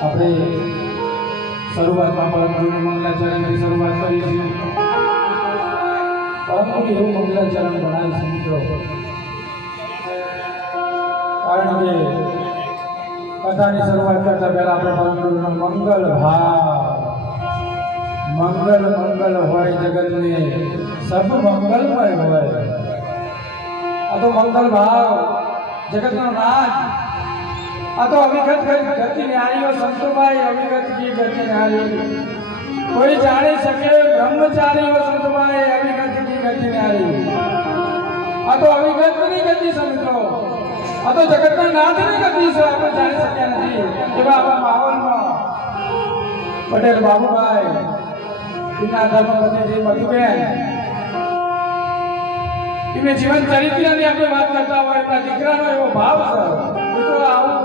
આપણે શરૂઆતમાં પરમ ગુરુની મંગલાચરણથી શરૂઆત કરીશું. પરમ ગુરુ એવું મંગલાચરણ બનાવી સમજો, કારણ કે કથાની શરૂઆત કરતા પહેલા આપણે પરમ ગુરુનો મંગલ ભાવ, મંગલ મંગલ હોય જગતને સબ મંગલમય હોય. આ તો મંગલ ભાવ, જગતનો નાથ. આ તો અવિગત ગતિ ન્યારીઓ સંતોભાઈ, અવિગત કી ગતિ ન્યારી. કોઈ જાણી શકે બ્રહ્મચારીઓ સંતોભાઈ, અવિગત કી ગતિ ન્યારી. આ તો અવિગતની ગતિ સમજો, આ તો જગતના નાથની ગતિ છે, આપણે જાણી શક્યા નથી. એવા આપણા માહોલમાં પટેલ બાબુભાઈ, એના ધર્મપત્ની મધુબેન, એમને જીવન ચરિત્રની આપણે વાત કરતા હોય, એમના દીકરાનો એવો ભાવ છે. મિત્રો આવું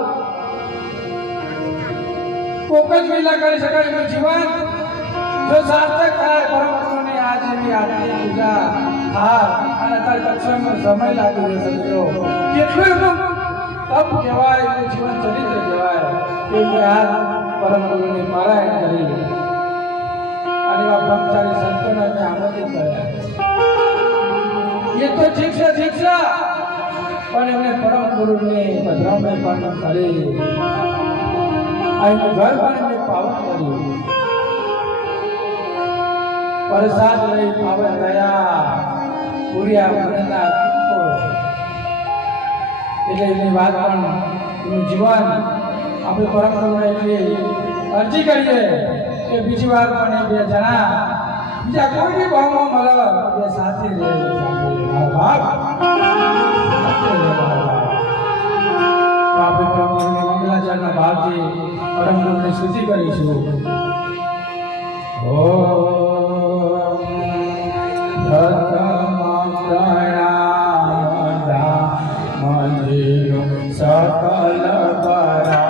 કોક જ વિલા કરી શકાય. એનું જીવન જો સાર્થક થાય, પરમ ગુરુની આજની આરતી પૂજા હા અને તાર કક્ષામાં સમય લાગી જશે. મિત્રો કેટલું એનું તપ કહેવાય, એનું જીવન ચરિત્ર કહેવાય કે આ પરમ ગુરુની પારાયણ કરી અને એવા બ્રહ્મચારી સંતોને અમે આમંત્રિત કર્યા. એ તો ઠીક છે, પણ એમને પરમ ગુરુની પધરામણી પણ કરી, એનું ઘર પણ એમને પાવન કર્યું. પ્રસાદ લઈ પાવન થયા પૂર્યા મનના એટલે એની વાત પણ એનું જીવન આપણે પરમ ગુરુને એટલી અરજી કરીએ કે બીજી વાર પણ એ બે જણા બીજા કોઈ બી ભાવમાં મળે બે સાથે રહે. આપણે પરમ ગુરુની મંગલાચરણના ભાવથી પરમ ગુરુની સ્તુતિ કરીશું. ઓમ પ્રથમ પ્રણામ મંદિરો સકલ પરા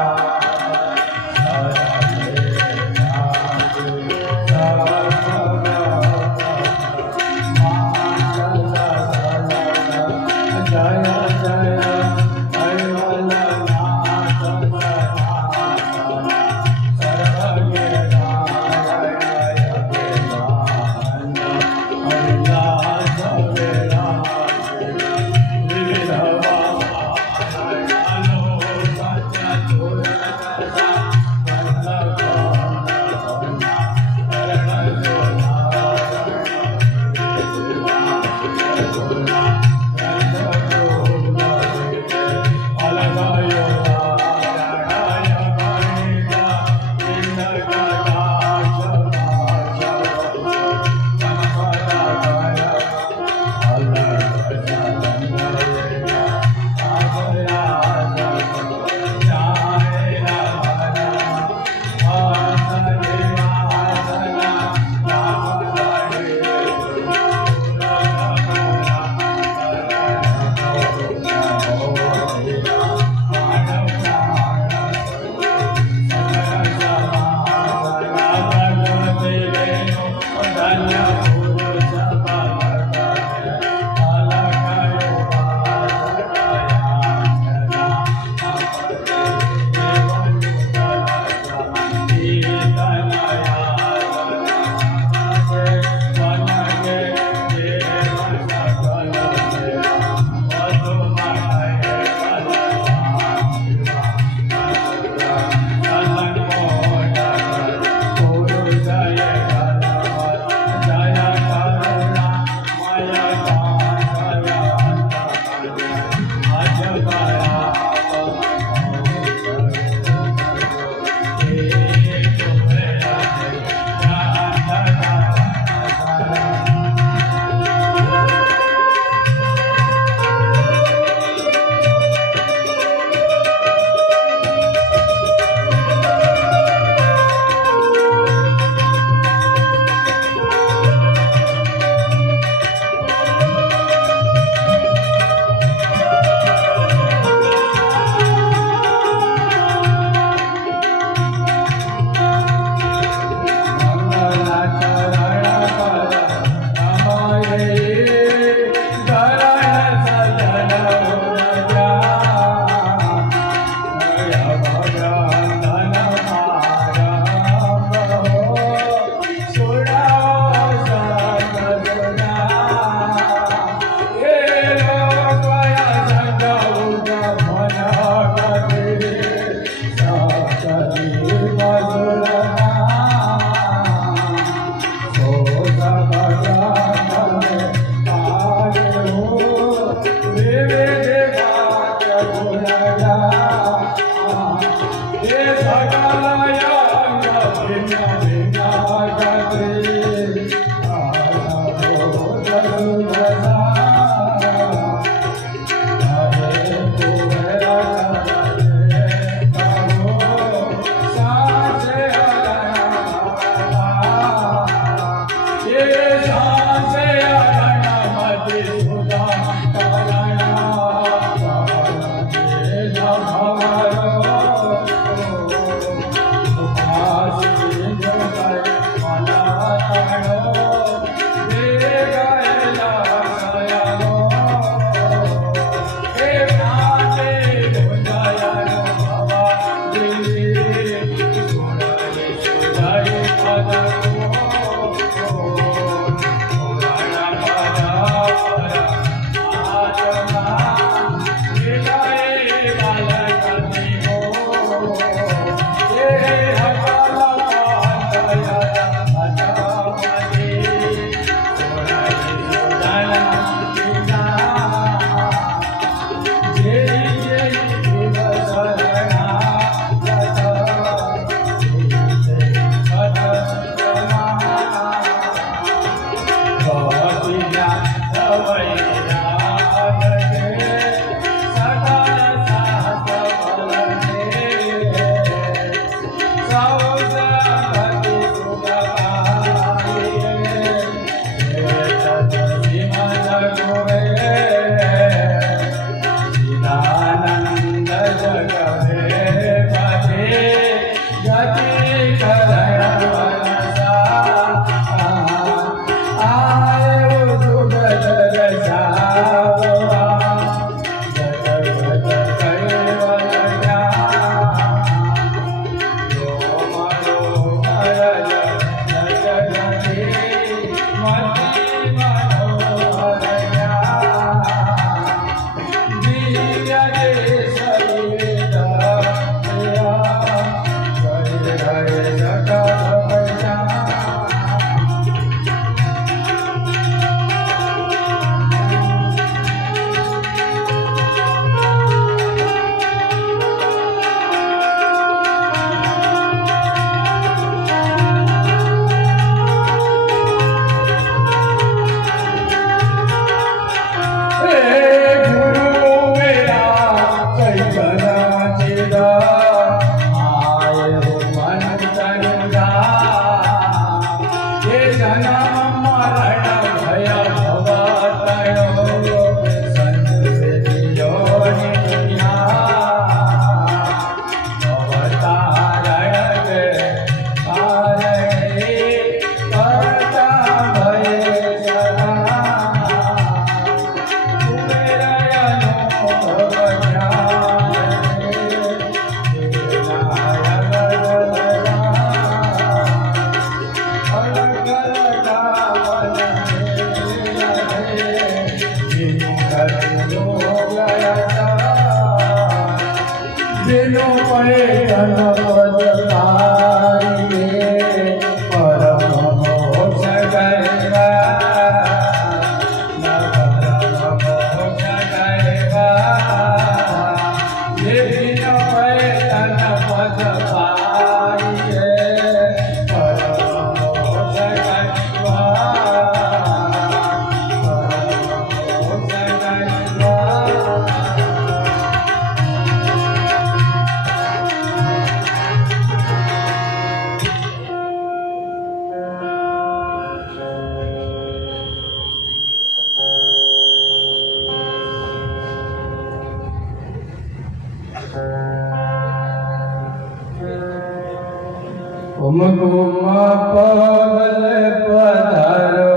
પગલે પધારો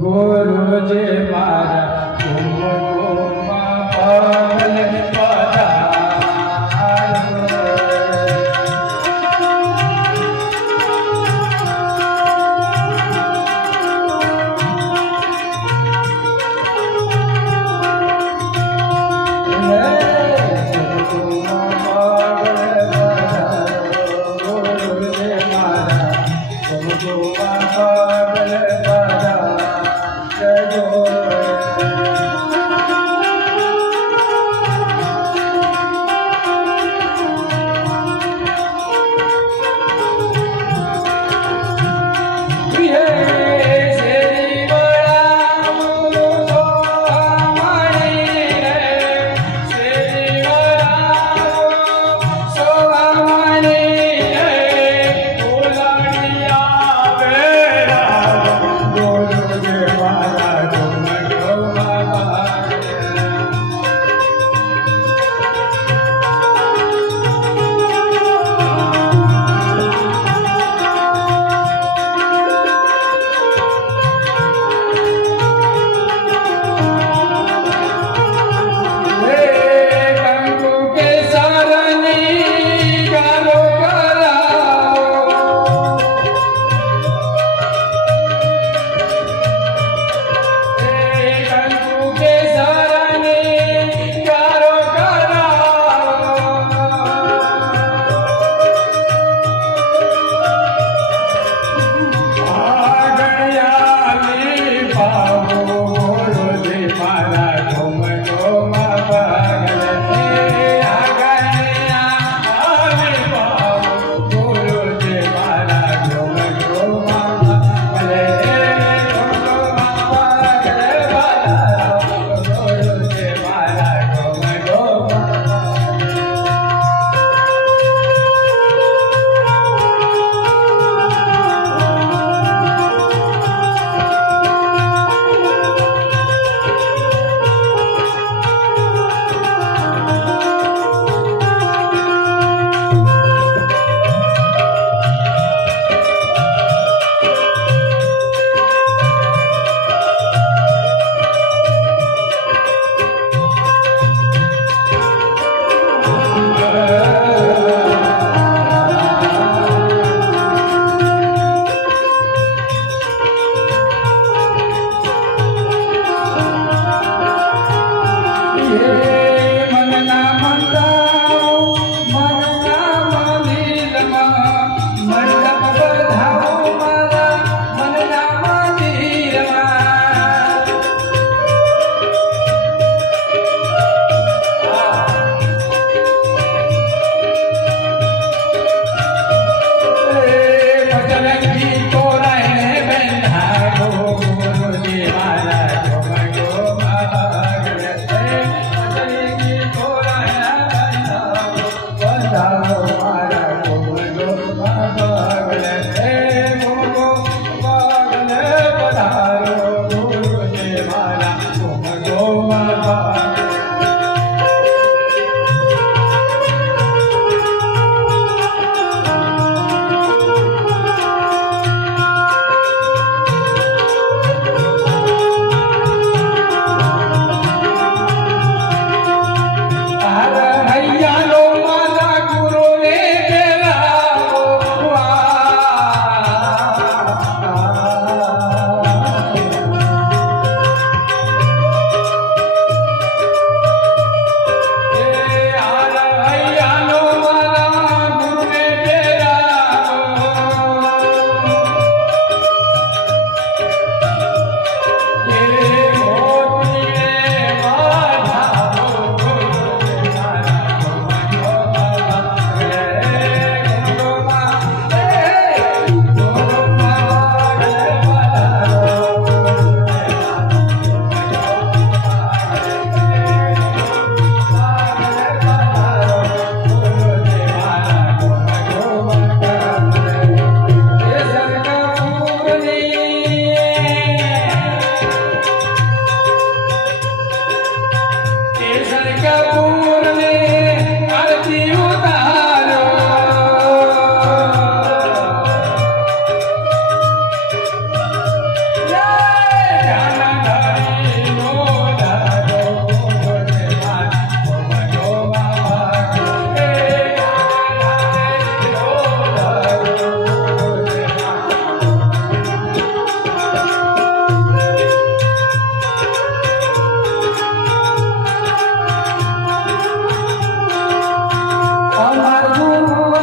ગુરુજી મારા પગલે પધારો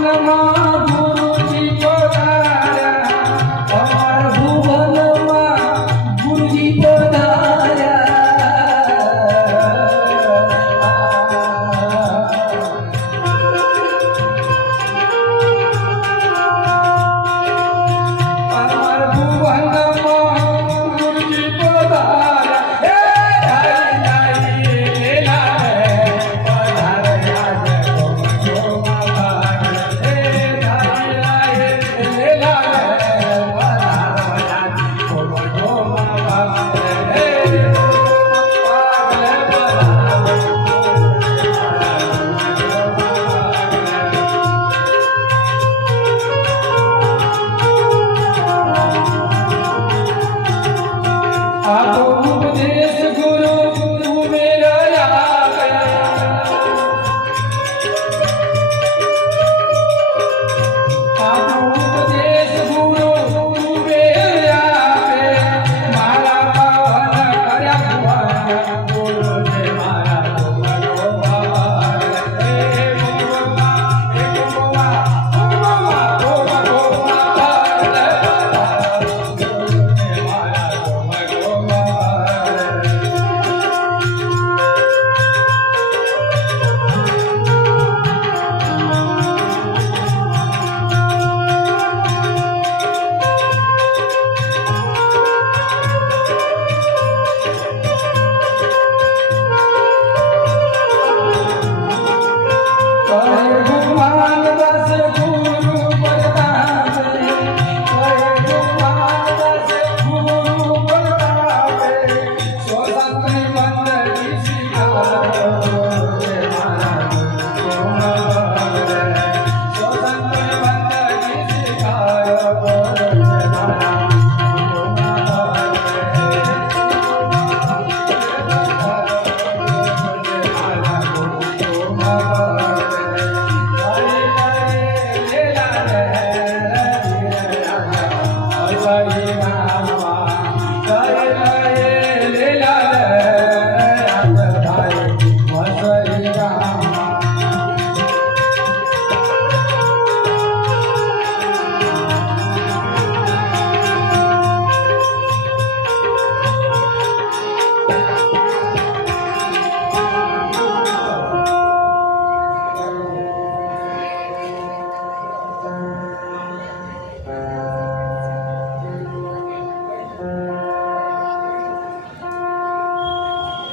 ભુવનમાં ગુરુજી પધાર્યા, અમારા ભુવનમાં ગુરુજી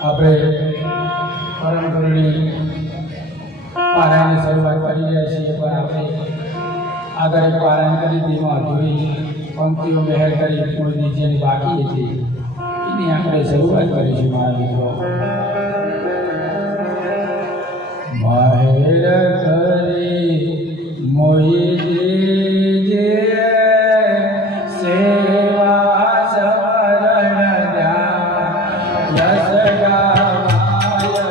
આપણે પરમ ગુરુની પારાયણની શરૂઆત કરી રહ્યા છીએ, પણ આપણે આગળ એક પારાયણ કરી તેમાં અધૂરી પંક્તિઓ મહેર કરી મૂળની જેની બાકી હતી એની આપણે શરૂઆત કરીશું મારા મિત્રો. મહેર કરી મોહી દેજે સેવા શરણ ધ્યાન યશ ગામાય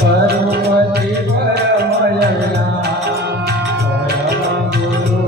પર્વતિ પરમયના પરમ ગુરુ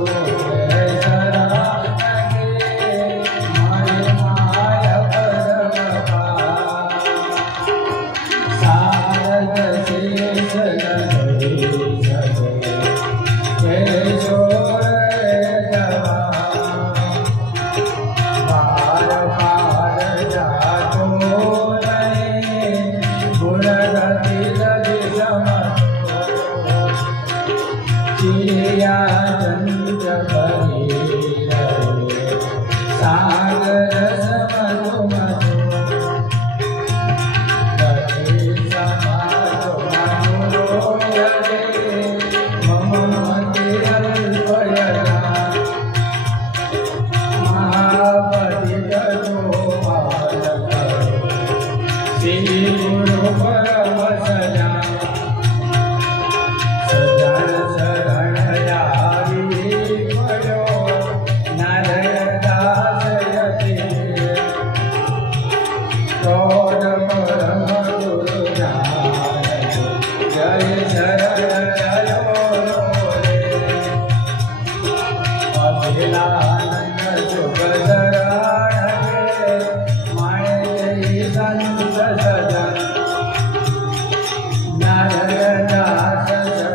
નારાયણ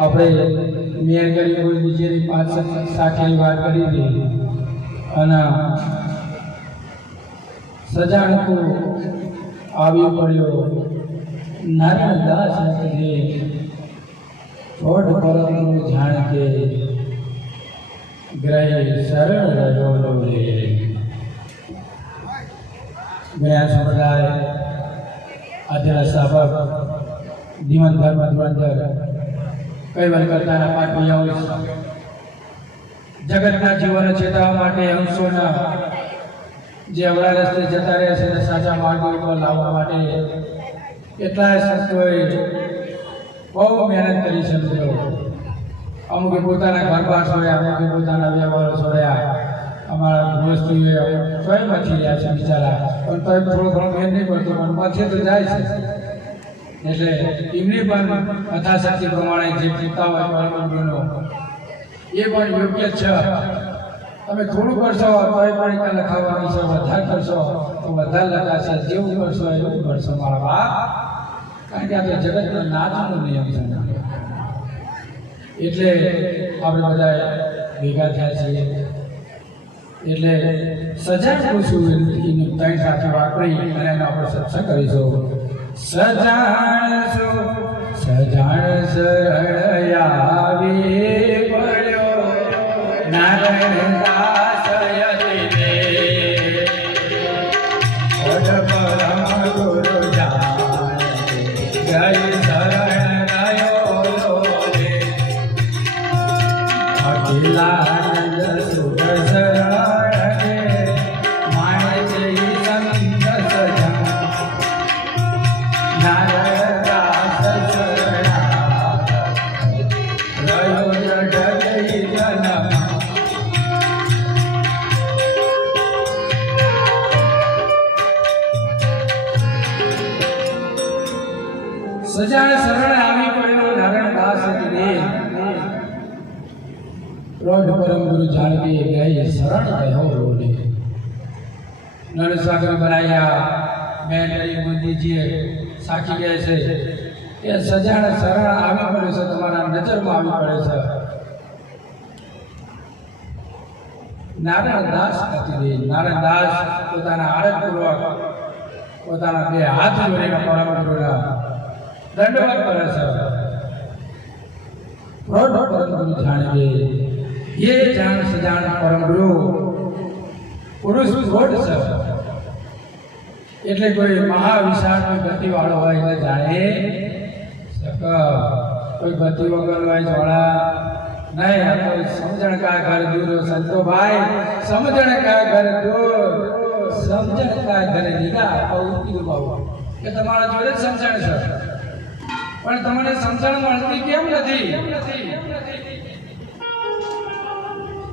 આપણે મેં કરી કોઈ બીજેની 5 સાખીની વાત કરી હતી અને સજાણકો આવી પડ્યો નારાયણ દાસ નથી છોડ પરમ જાણ કે ગ્રહે શરણ રહ્યો રે જ્ઞાન સંપ્રદાય અધ્યાય સ્થાપક જીવન ધર્મ ધુરંધર કૈવલ કરતાના 5 ભૈયાઓ જગતના જીવન ચેતવવા માટે અંશોના જે અવળા રસ્તે જતા રહ્યા છે સાચા માર્ગ ઉપર લાવવા માટે કેટલાય સંતોએ બહુ મહેનત કરી છે. અમુકે પોતાના ઘર-બાર છોડ્યા, અમુકે પોતાના વ્યવહારો છોડ્યા, અમારા દોસ્તીઓએ તોય મથી રહ્યા છે બિચારા, પણ તોય થોડો ઘણો મેળ નહીં પડતો પણ મથે તો જાય છે. એટલે એમની પણ યથાશક્તિ પ્રમાણે જે ચિંતા હોય પરમગુરુનો એ પણ યોગ્ય છે. તમે થોડું કરશો તોય પણ લખાવવાની છે, વધારે કરશો તો વધારે લખાશે, જેવું કરશો એવું કરશો મારા બાપ. કારણ કે આ તો જગતનો નાથનો નિયમ છે. એટલે આપણે બધા ભેગા થયા છીએ. એટલે સજાણ પૂછું એની 3 સાથે વાપરી અને એનો આપણે સત્સંગ કરીશું. સજાણ શરણ આવી પડ્યો નારાયણ દાસ યતિને ઓઢ પરમ ગુરુ જાણ જય શરણ ગયો રે અખિલાનંદ સુખ શરણ રે માણે જય સંત સજાણ નારાયણ દાસ શરણ ગયો જય જનમ. સજાણ શરણ આવી પડ્યો નારાયણ દાસ યતિને રોઢ પરમ ગુરુ જાણવી ગઈ શરણ ગયો રોલે. નર સાગર બનાયા મેં કરી મોદીજીએ સાખી કહે છે કે સજાણ શરણ આવી પડ્યો છે, તમારા નજરમાં આવી પડે છે. નારાયણ દાસ યતિને નારાયણ દાસ પોતાના આડતપૂર્વક પોતાના 2 હાથ જોડીને પરમ ગુરુના દંડવત કરે છે. રોઢ પરમ ગુરુ જાણવે ये जान सजान परम गुरु पुरुष रोड છે. એટલે કોઈ મહાવિશાળ ગતિ વાળો હોય એટલે જાણે કોઈ ગતિ વગર હોય જોડા નહીં. આ તો સમજણ કા ઘર દૂર સંતો ભાઈ, સમજણ કા ઘર દૂર, સમજણ કા ઘર નિગા. આવું બાબુ કે તમારા જોડે સમજણ છે પણ તમને સમજણ મળતી કેમ નથી?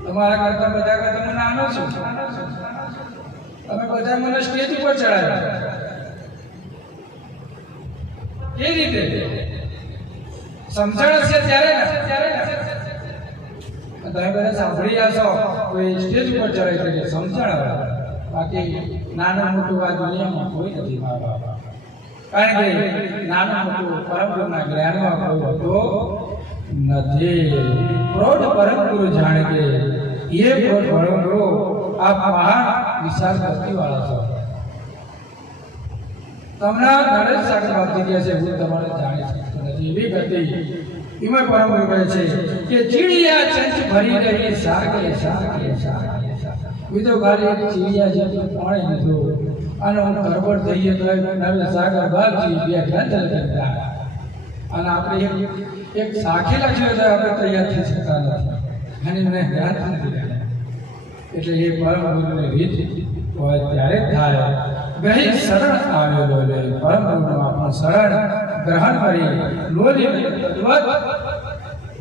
તમારા કરતા બધા કરતા હું નાનો છું. તમે બધા મને સ્ટેજ ઉપર ચડાવ્યા. એ રીતે સમજણ છે ત્યારે તમે બધા સાંભળી જશો કોઈ સ્ટેજ ઉપર ચડાવી શકે સમજણ. બાકી નાનું મોટું આ દુનિયામાં કોઈ નથી મા બાપ. કારણ કે નાનું મોટું પરમ ગુરુના જ્ઞાનમાં કોઈ હોતો નથી. પ્રૌઢ પરમ ગુરુ જાણે કે ये परम गुरु आप महान विशाल भक्ति वाला છો. તમને નરેશ સાગર બાપજી કહે છે હું તમારે જાણી શકતો નથી એવી ગતિ એમાં પરમ ગુરુ કહે છે કે ચીડિયા ચંચ ભરી રહી સાગરે સાગરે સાગરે. બીજો ખાલી એક ચીડિયા જેટલું પાણી લીધું અને હું ગરબડ થઈએ તો નરેશ સાગર બાપજી 2 ગ્રંથ લખતા અને આપણે એક સાખેલા જોઈએ તો આપણે તૈયાર થઈ શકતા નથી અને મને યાદ નથી. એટલે એ પરમ ગુરુની રીત હોય ત્યારે થાય. ગ્રહી શરણ આવેલો લે પરમ ગુરુનું આપણું શરણ ગ્રહણ કરી લોલી તદ્વત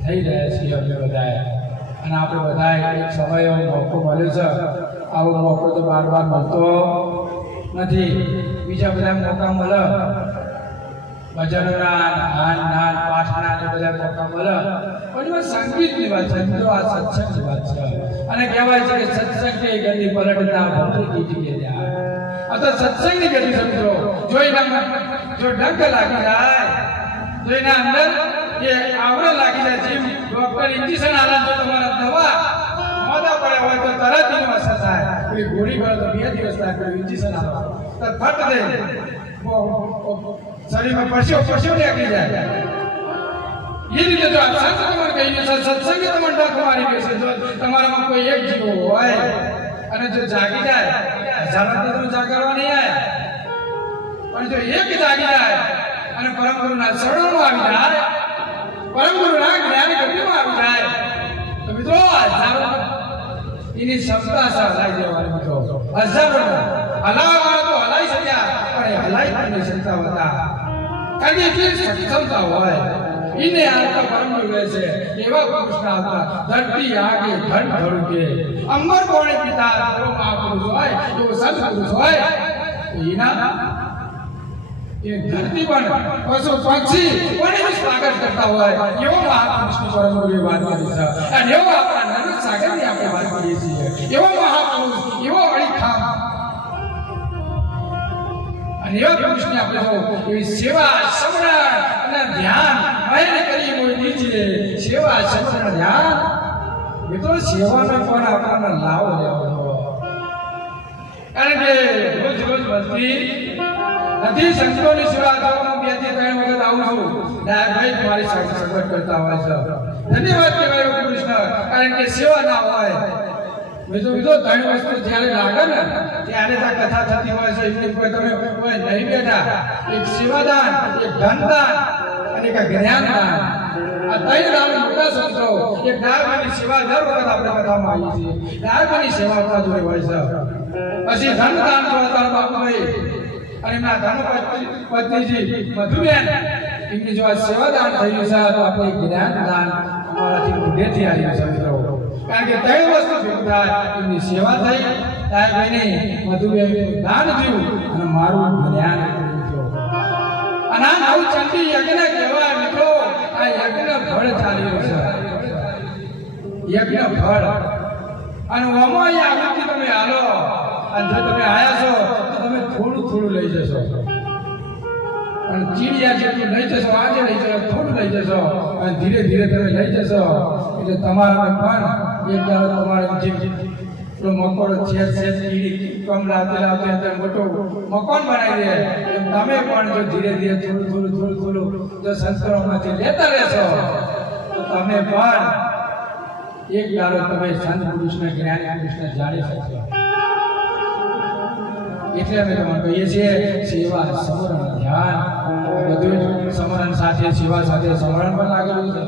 થઈ રહ્યા છીએ અમે બધાએ. અને આપણે બધાએ એક સમય એવો મોકો મળ્યો છે. આવો મોકો તો બાર મળતો નથી. બીજા બધા મોકા મળે ભજનના નાન પાઠના બધા મોકા મળે પણ એમાં સંગીતની વાત છે. તો આ સત્સંગની વાત છે અને કહેવાય છે કે સત્સંગ કે ગતિ પલટના ભક્તિ કીધી ગયા. આ તો સત્સંગની ગતિ સમજો. જો એના જો ડંક લાગી જાય તો એના અંદર એ આવરા લાગી જાય જીમ ડોક્ટર ઇન્જેક્શન આલે તો તમારા દવા મોદા પડે હોય તો તરત એનો અસર થાય કોઈ ગોળી ગળે તો 2 દિવસ થાય કોઈ ઇન્જેક્શન આલે તો ફટ દે શરીરમાં પરસેવો નીકળી જાય એ રીતે જો આ સંત તમારે કહીને સત્સંગ તમને ડખ મારી ગયો છે જો તમારામાં કોઈ એક જીવ હોય અને જો જાગી જાય હજારો તો જાગવા નહીં આયા પણ જો એક જાગી જાય અને પરમ ગુરુના શરણોમાં આવી જાય પરમ ગુરુના જ્ઞાન ગતિમાં આવી જાય તો મિત્રો હજારો એની ક્ષમતા છે હલાઈ દેવાની મિત્રો હજારો હલાવવા તો હલાઈ શક્યા પણ હલાઈ પણ શકતા હતા કારણ કે એટલી ક્ષમતા હોય ઇને આવતા પરમ ગુરુ છે એવા પુરુષ આવતા ધરતી આગે ધન ધડકે અંબર કોણે પિતા એવો મહાપુરુષ હોય એવો સત્પુરુષ હોય એના એ ધરતી પણ પશુ પક્ષી કોને સ્વાગત કરતા હોય એવો મહાપુરુષની પરમ ગુરુએ વાત કરી છે અને એવો આપણા નંદ સાગરની આપણે વાત કરીએ છીએ એવો મહાપુરુષ એવો અળીખામ અને એવા પુરુષને આપણે જો એવી સેવા સમરણ અને ધ્યાન મહેનત કરી કોઈ દીજે સેવા સમરણ ધ્યાન મિત્રો સેવાનો પણ આપણને લાવો લેવો કારણ કે રોજ રોજ બધી નથી સંતોની સેવા કરવામાં 2 થી 3 વખત આવું છું ભાઈ તમારી સાથે સગવડ કરતા હોય છે ધન્યવાદ કહેવાય પુરુષને કારણ કે સેવા ના હોય બીજો 3 વસ્તુ જ્યારે લાગે ને ત્યારે આ કથા થતી હોય છે એટલે કોઈ તમે કોઈ નહીં બેઠા એક સેવાદાન એક ધનદાન અને એક જ્ઞાનદાન આ 3 દાન મોટા સમજો એક દાનની સેવા દર વખત આપણે કથામાં આવી છે દાનની સેવા આપણા જોડે હોય છે પછી ધનદાન જોતા બાપુભાઈ અને એમના ધર્મપત્નીજી મધુબેન એમની જો આ સેવાદાન થયું છે તો આપણે જ્ઞાનદાન અમારાથી મોઢેથી આવ્યું છે મિત્રો કારણ કે 3 વસ્તુ ભેગું થાય એમની સેવા થઈ સાહેબની મધુબેનનું દાન થયું અને મારું જ્ઞાન થયું અને આ નવ ચંડી યજ્ઞ કહેવાય મિત્રો આ યજ્ઞ ફળ ચાલ્યું છે યજ્ઞ ફળ અને ઓમાં આવીથી તમે હાલો અને જો તમે આયા છો તો તમે થોડું લઈ જશો અને ચીડિયા જેટલું લઈ જશો આજે લઈ જશો થોડું લઈ જશો અને ધીરે ધીરે તમે લઈ જશો એટલે તમારા પણ એક દાડો તમારે જે મકોડો છે ચીડી કમ લાવતે મોટો મકાન બનાવી દે એમ તમે પણ જો ધીરે ધીરે થોડું જો સંસ્કારોમાંથી લેતા રહેશો તો તમે પણ એક દાડો તમે સંત પુરુષને જ્ઞાની પુરુષને જાણી શકશો એટલે અમે તમને કહીએ છીએ સેવા સમરણ ધ્યાન બધું સમરણ સાથે સેવા સાથે સમરણ પણ લાગેલું છે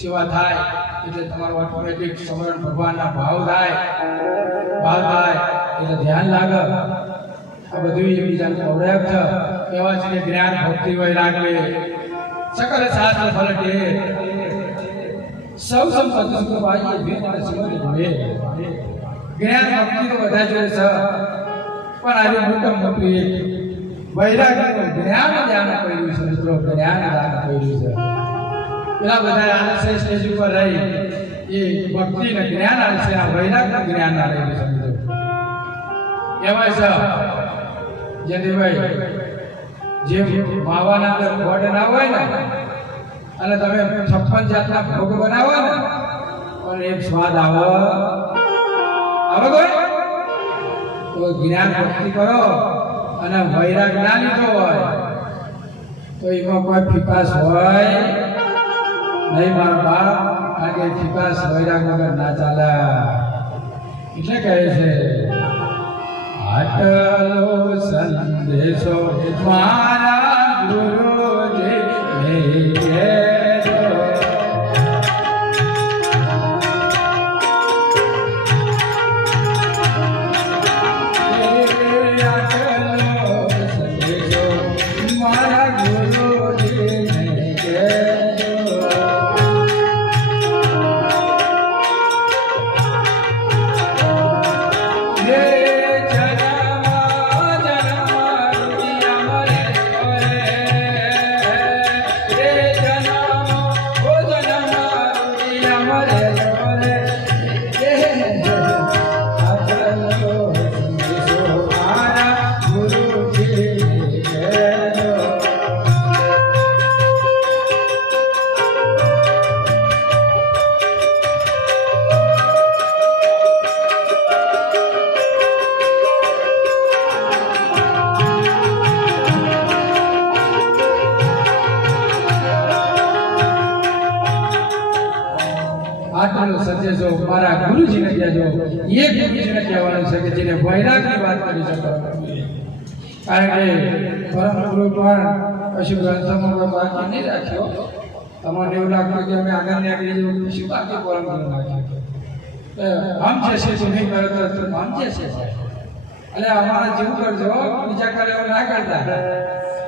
સેવા થાય એટલે તમારું ઓટોમેટિક સમરણ ભગવાનના ભાવ થાય એટલે ધ્યાન લાગે આ બધું એકબીજાને અવરાગ છે એવા છે જ્ઞાન ભક્તિ હોય લાગે સકલ શાસ્ત્ર ફલટે સૌ સંપત્તિ સુખ પાઈએ ભેટ સિંહ ભવે જ્ઞાન ભક્તિ તો બધા જોડે છે પણ આજે મોટું એક વૈરાગ્યનું જ્ઞાન કર્યું છે મિત્રો જ્ઞાન કર્યું છે પેલા બધા આલસે સ્ટેજ ઉપર રહી એ ભક્તિને જ્ઞાન આલસે આ વૈરાગ્યનું જ્ઞાન આલેલું છે મિત્રો એમાં છે જયદેવભાઈ જે માવાના અંદર ગોળ ના હોય ને અને તમે 56 જાતના ભોગ બનાવો ને પણ એક સ્વાદ આવે કોઈ તો જ્ઞાન ભક્તિ કરો અને વૈરાગ ના લીધો હોય તો એમાં કોઈ ફિકાસ હોય નહીં મારા બાપ આગે ફિકાસ વૈરાગ વગર ના ચાલે એટલે કહે છે આટલો સંદેશો મારા ગુરુજી સમજેજો, મારા ગુરુજીને કહેજો. એ ગુરુજીને કહેવાનું છે કે જેને વૈરાગની વાત કરી શકો. કારણ કે પરમ ગુરુ પણ કશું ગ્રંથોમાં કોઈ બાકી નહીં રાખ્યો. તમને એવું લાગતું કે અમે આગળ નીકળી જવું, શું બાકી પરમ ગુરુ નાખ્યું? આમ જશે તો નહીં કરો તો આમ જશે. એટલે અમારે જેવું કરજો, બીજા કરે એવું ના કરતા.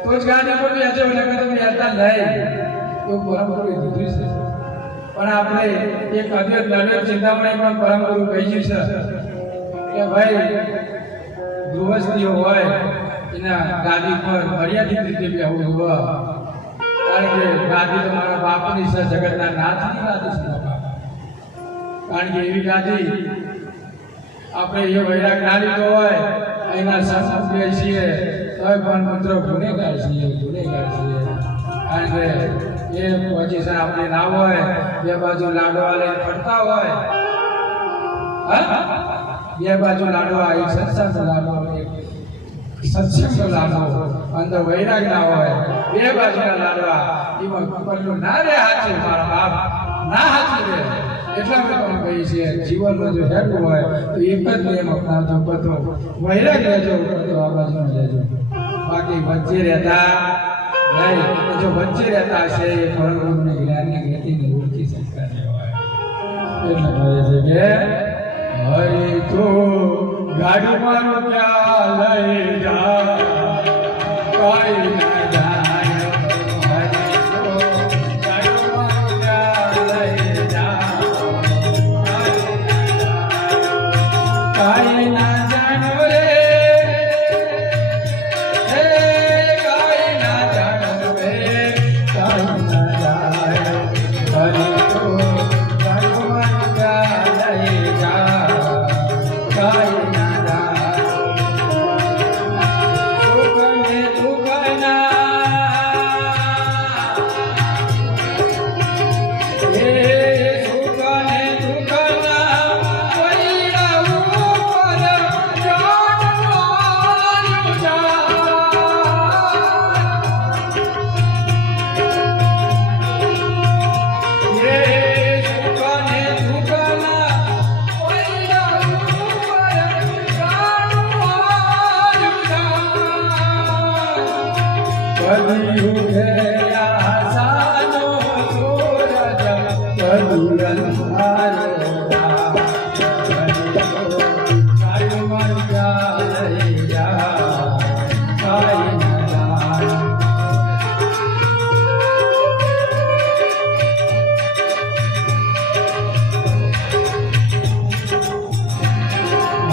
તો જ ગાડી પર બેસો એટલે કે તમે યાદતા લઈ એવું પરમ ગુરુ કીધું છે. પણ આપણે એક અદ્વૈત લડત ચિંતામણી પણ પરમ ગુરુ કહી છે કે ભાઈ ગૃહસ્થીઓ હોય એના ગાદી પર મર્યાદિત રીતે બેહવું જોઈએ. કારણ કે ગાદી તો મારા બાપની છે, જગતના નાથની ગાદી છે. કારણ કે એવી ગાદી આપણે એ વૈરાગ ના લીધો હોય, એના સંત છીએ તો પણ મિત્રો ગુનેગાર છીએ. કારણ કે એ પોઝિશન આપણે ના હોય, બે બાજુ લાડવા લઈને ફરતા હોય, બે બાજુ લાડવા, એક સત્સંગ લાડવો, એક સત્સંગ લાડવો, અંદર વૈરાગ ના હોય, બે બાજુના લાડવા, એમાં પગલું ના રે હાચું, મારા બાપ ના હાચું રે. એટલા અમે તમને કહીએ છીએ જીવનમાં જો હેઠું હોય તો એક જ નિયમ અપનાવજો, બધો વૈરાગ લેજો, બધો આ બાજુ લેજો. બાકી વચ્ચે રહેતા નહીં. જો વચ્ચે રહેતા હશે એ પરમ ગુરુની જ્ઞાનની ગતિને ઓળખી શકતા નહીં હોય. એટલે કહે છે કે હરી તો ગાડી મારો ક્યાં લઈ જા, કાઈ ના જાય. હરી તો ગાડી મારો ક્યાં લઈ જા, કાઈ ના જાણો રે.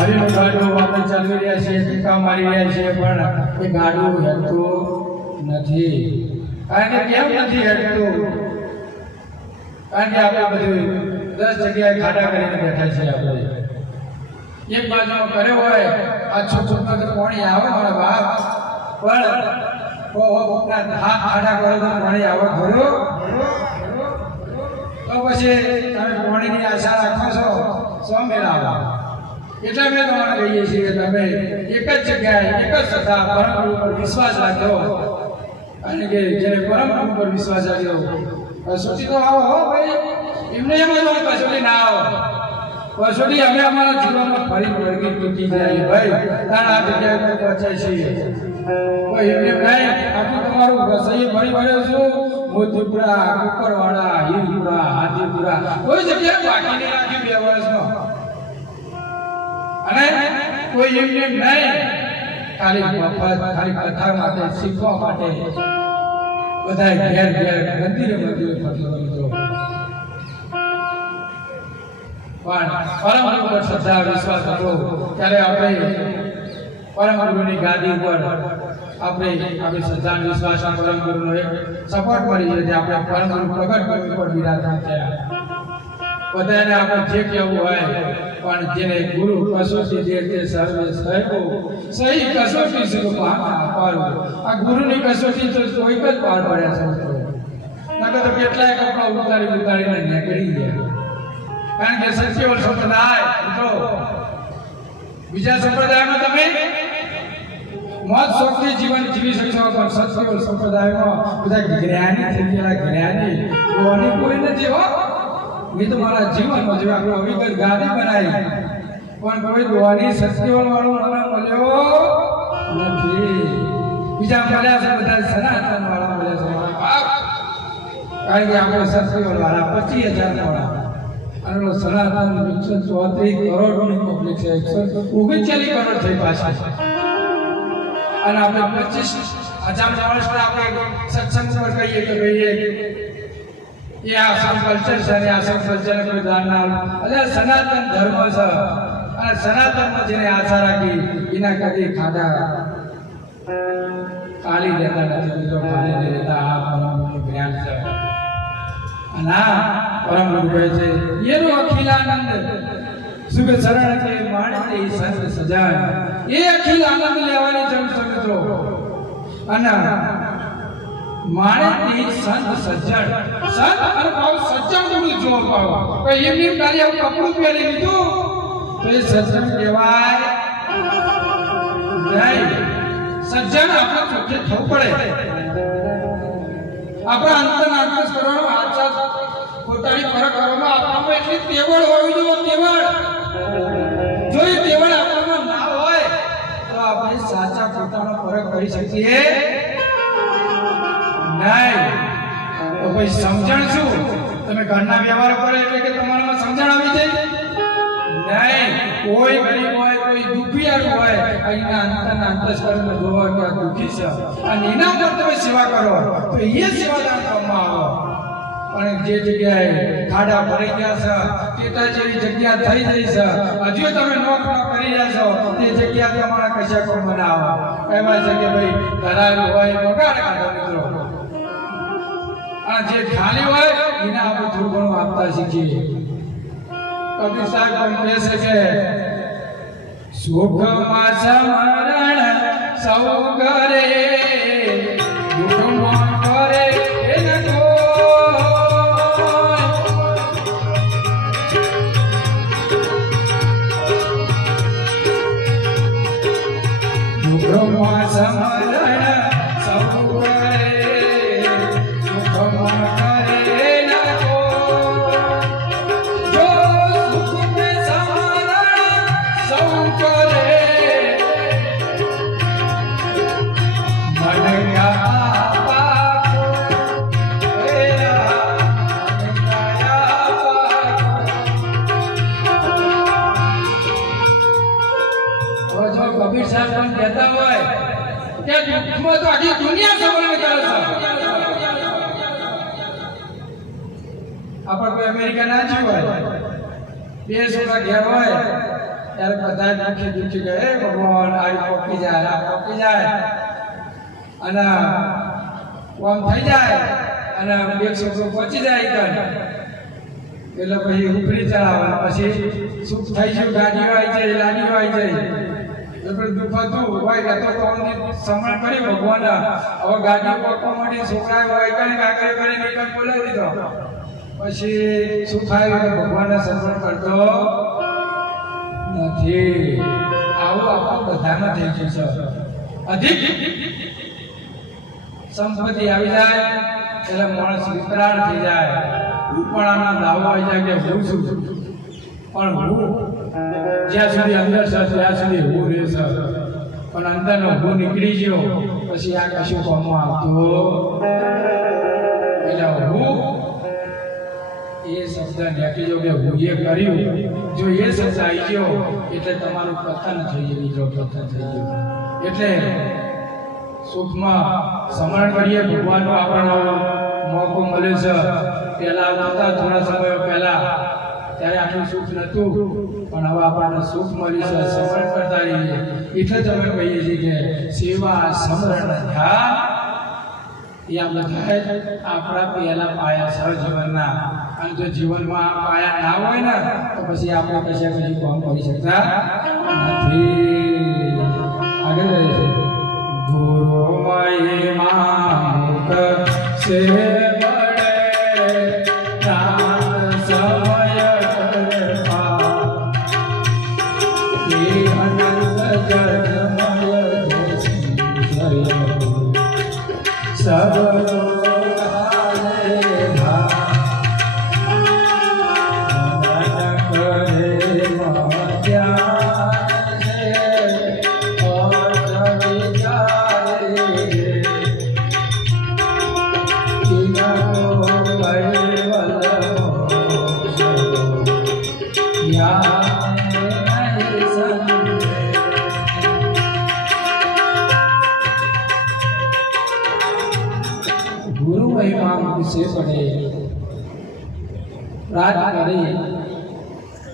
હરીનું ગાડું આપણે ચાલી રહ્યા છીએ, ટીકા મારી રહ્યા છીએ, પણ એ ગાડું હેઠતું નથી. કારણ કે કેમ નથી હેઠતું? કારણ કે આપણે બધું 10 જગ્યાએ ખાડા કરીને બેઠા છીએ. આપણે એક બાજુમાં કરે હોય આ છોકરો તો પાણી આવે મારા બાપ, પણ ખાડા કરો તો પાણી આવે ખરું? તો પછી તમે પાણીની આશા રાખો છો, શું મેળાવો? એટલે અમે તમારે કહીએ છીએ કે તમે એક જ જગ્યાએ એક જ સત્તા પરમ ગુરુ પર વિશ્વાસ રાખજો. અને કે જેને પરમ ગુરુ પર વિશ્વાસ રાખ્યો કસોટી તો આવો હો ભાઈ, એમને એમ જ કસોટી ના આવો. કસોટી અમે અમારા જીવનમાં ફરી વળગી તૂટી જાય ભાઈ, કારણ આ જગ્યાએ પહોંચે છીએ. કોઈ એમને નહીં આટલું તમારું સહી ફરી વળ્યો છું, મોતીપુરા, કુકરવાડા, હીરપુરા, હાજીપુરા, કોઈ જગ્યાએ બાકી નહીં રાખ્યું 2 વર્ષમાં. અને કોઈ એમને નહીં ખાલી કથા માટે, શીખવા માટે બધા ઘેર મંદિરે ફરતો લીધો. પણ પરમ ગુરુ પર શ્રદ્ધા વિશ્વાસ હતો ત્યારે આપણે પરમ ગુરુની ગાદી ઉપર આપણે આપણી શ્રદ્ધા વિશ્વાસ પરમ ગુરુનો એક સપોર્ટ મળી છે. આપણે પરમ ગુરુ પ્રગટ ગુરુ પર વિરાજમાન થયા. બધાને આપણે જે કહેવું હોય, પણ જેને ગુરુ કસોટી જે તે સર્વે સહેબો સહી કસોટી છે પાડવું. આ ગુરુની કસોટી તો કોઈ જ પાર પડ્યા છે મિત્રો. નકર તો કેટલાય કપડા ઉતારીને નીકળી ગયા. કારણ કે સત્યવલ સંપ્રદાય મિત્રો, બીજા સંપ્રદાયમાં તમે મોત શોખથી જીવન જીવી શકશો, પણ સત્યવલ સંપ્રદાયમાં બધા જ્ઞાની થઈ ગયેલા, જ્ઞાની કોઈ નથી હો. મેં તો મારા જીવનમાં જો આપણો અવિગત ગાદી બનાવી પણ કોઈ દોવાની સસ્તીવલ વાળો મને મળ્યો નથી. બીજા મળ્યા છે બધા સનાતન વાળા મળ્યા છે મારા બાપ. કારણ કે આપણે સસ્તીવલ વાળા 25,000 વાળા અને સનાતન 134 કરોડની પબ્લિક છે. 139 કરોડ થઈ પાછા અને આપણે 25,000 માણસને આપણે સત્સંગ પર કહીએ કે ભાઈ એ આસામ કલ્ચર છે અને આસામ કલ્ચરને કોઈ દાન ના એટલે સનાતન ધર્મ છે અને સનાતનમાં જેને આશા રાખી એના કદી ખાધા કાલી દેતા નથી. બીજો કાલી નહીં દેતા. આ પરમનું જ્ઞાન છે અને આ પરમનું કહે છે એનો અખિલાનંદ સુખ શરણ કે માણતે સંત સજાય. એ અખિલ આનંદ લેવાની જમ સમજો અને માણેથી સંત સજ્જન સંત અને ભાવ સજ્જન નું જો ભાવ કોઈ એમની કાર્ય કપડું પહેરી લીધું તો એ સજ્જન કહેવાય નહીં. સજ્જન આપણે ચોખ્ખે થવું પડે. આપણે અંતર અંતર કરવાનો આચાર પોતાની ફરક કરવામાં આપણામાં એટલી તેવડ હોવી જોઈએ. તેવડ જો એ તેવડ આપણામાં ના હોય તો આપણે સાચા પોતાનો ફરક કરી શકીએ નહીં. તો કોઈ સમજણ શું તમે ઘરના વ્યવહાર કરો એટલે કે તમારામાં સમજણ આવી જાય નહીં. કોઈ ગરીબ હોય કોઈ દુખિયાર હોય અહીંના અંતરના અંતસ્કરણમાં જોવા કે આ દુખી છે અને એના પર તમે સેવા કરો તો એ સેવાદાન કરવામાં આવો. પણ જે જગ્યાએ ખાડા ભરાઈ ગયા છે તે જેવી જગ્યા થઈ ગઈ છે હજુ તમે નોક કરી રહ્યા છો તે જગ્યા તમારા કશા કોમ બનાવો. એમાં છે કે ભાઈ ધરાવેલું હોય વગાડ કાઢો મિત્રો અને જે ખાલી હોય એને આપણે થોડું ઘણું આપતા શીખીએ. કબીર સાહેબ પણ કહે છે કે સુખમાં સમરણ સૌ કરે દુઃખમાં કરે એને દુઃખમાં સમરણ સૌ કરે દુઃખમાં કરે ન જો સુખ મે સમરણ સૌ કરે મન કા પાકો એરા મન કા પાકો. જો કબીર સાહેબ પણ કહેતા હોય કે દુઃખમાં તો આખી દુનિયા સવરણ કરે છે. આપણે કોઈ અમેરિકા ના જીવ હોય બે છોકરા ઘેર હોય ત્યારે બધા દુઃખી દુઃખી કહે ભગવાન આ પોકી જાય આ પોકી જાય અને આમ થઈ જાય અને બે છોકરો પહોંચી જાય એટલે પછી ઉખડી ચડાવે પછી સુખ થઈ ગયું ગાડીઓ આવી જાય લાડીઓ આવી જાય એટલે દુઃખ હતું હોય તો સમરણ કરી ભગવાન હવે ગાડીઓ પકવા માટે છોકરાએ હોય કરીને કાકરે કરીને એકદમ બોલાવી દીધો પછી સુખ આવ્યું ભગવાનને સમરણ કરતો નથી. આવું આપણું બધામાં થઈ ગયું છે. અધિક સંપત્તિ આવી જાય એટલે માણસ વિકરાળ થઈ જાય. રૂપણાના દાવો આવી જાય કે હું છું પણ હું જ્યાં સુધી અંદર છે ત્યાં સુધી હું રહેશે પણ અંદરનો હું નીકળી ગયો પછી આ કશું કામમાં આવતો એટલે હું એ શબ્દ નીકળી ગયો કે હું એ કર્યું જો એ શબ્દ આવી ગયો એટલે તમારું પતન થઈ ગયું. મિત્રો પતન થઈ ગયું એટલે સુખમાં સ્મરણ કરીએ ભગવાનનો આપણને મોકો મળે છે. પહેલા આવતા થોડા સમય પહેલા ત્યારે આટલું સુખ નહોતું પણ હવે આપણને સુખ મળ્યું છે. સ્મરણ કરતા રહીએ એટલે જ અમે કહીએ છીએ કે સેવા સ્મરણ ધ્યાન એ આ બધા આપણા પહેલા પાયા છે જીવનના. અને જો જીવનમાં આ પાયા ના હોય ને તો પછી આપણે કશા કશું કામ કરી શકતા નથી. આગળ રહે છે ગુરુ મહિમા મુખ સે महिमा मुझसे पड़े रात करे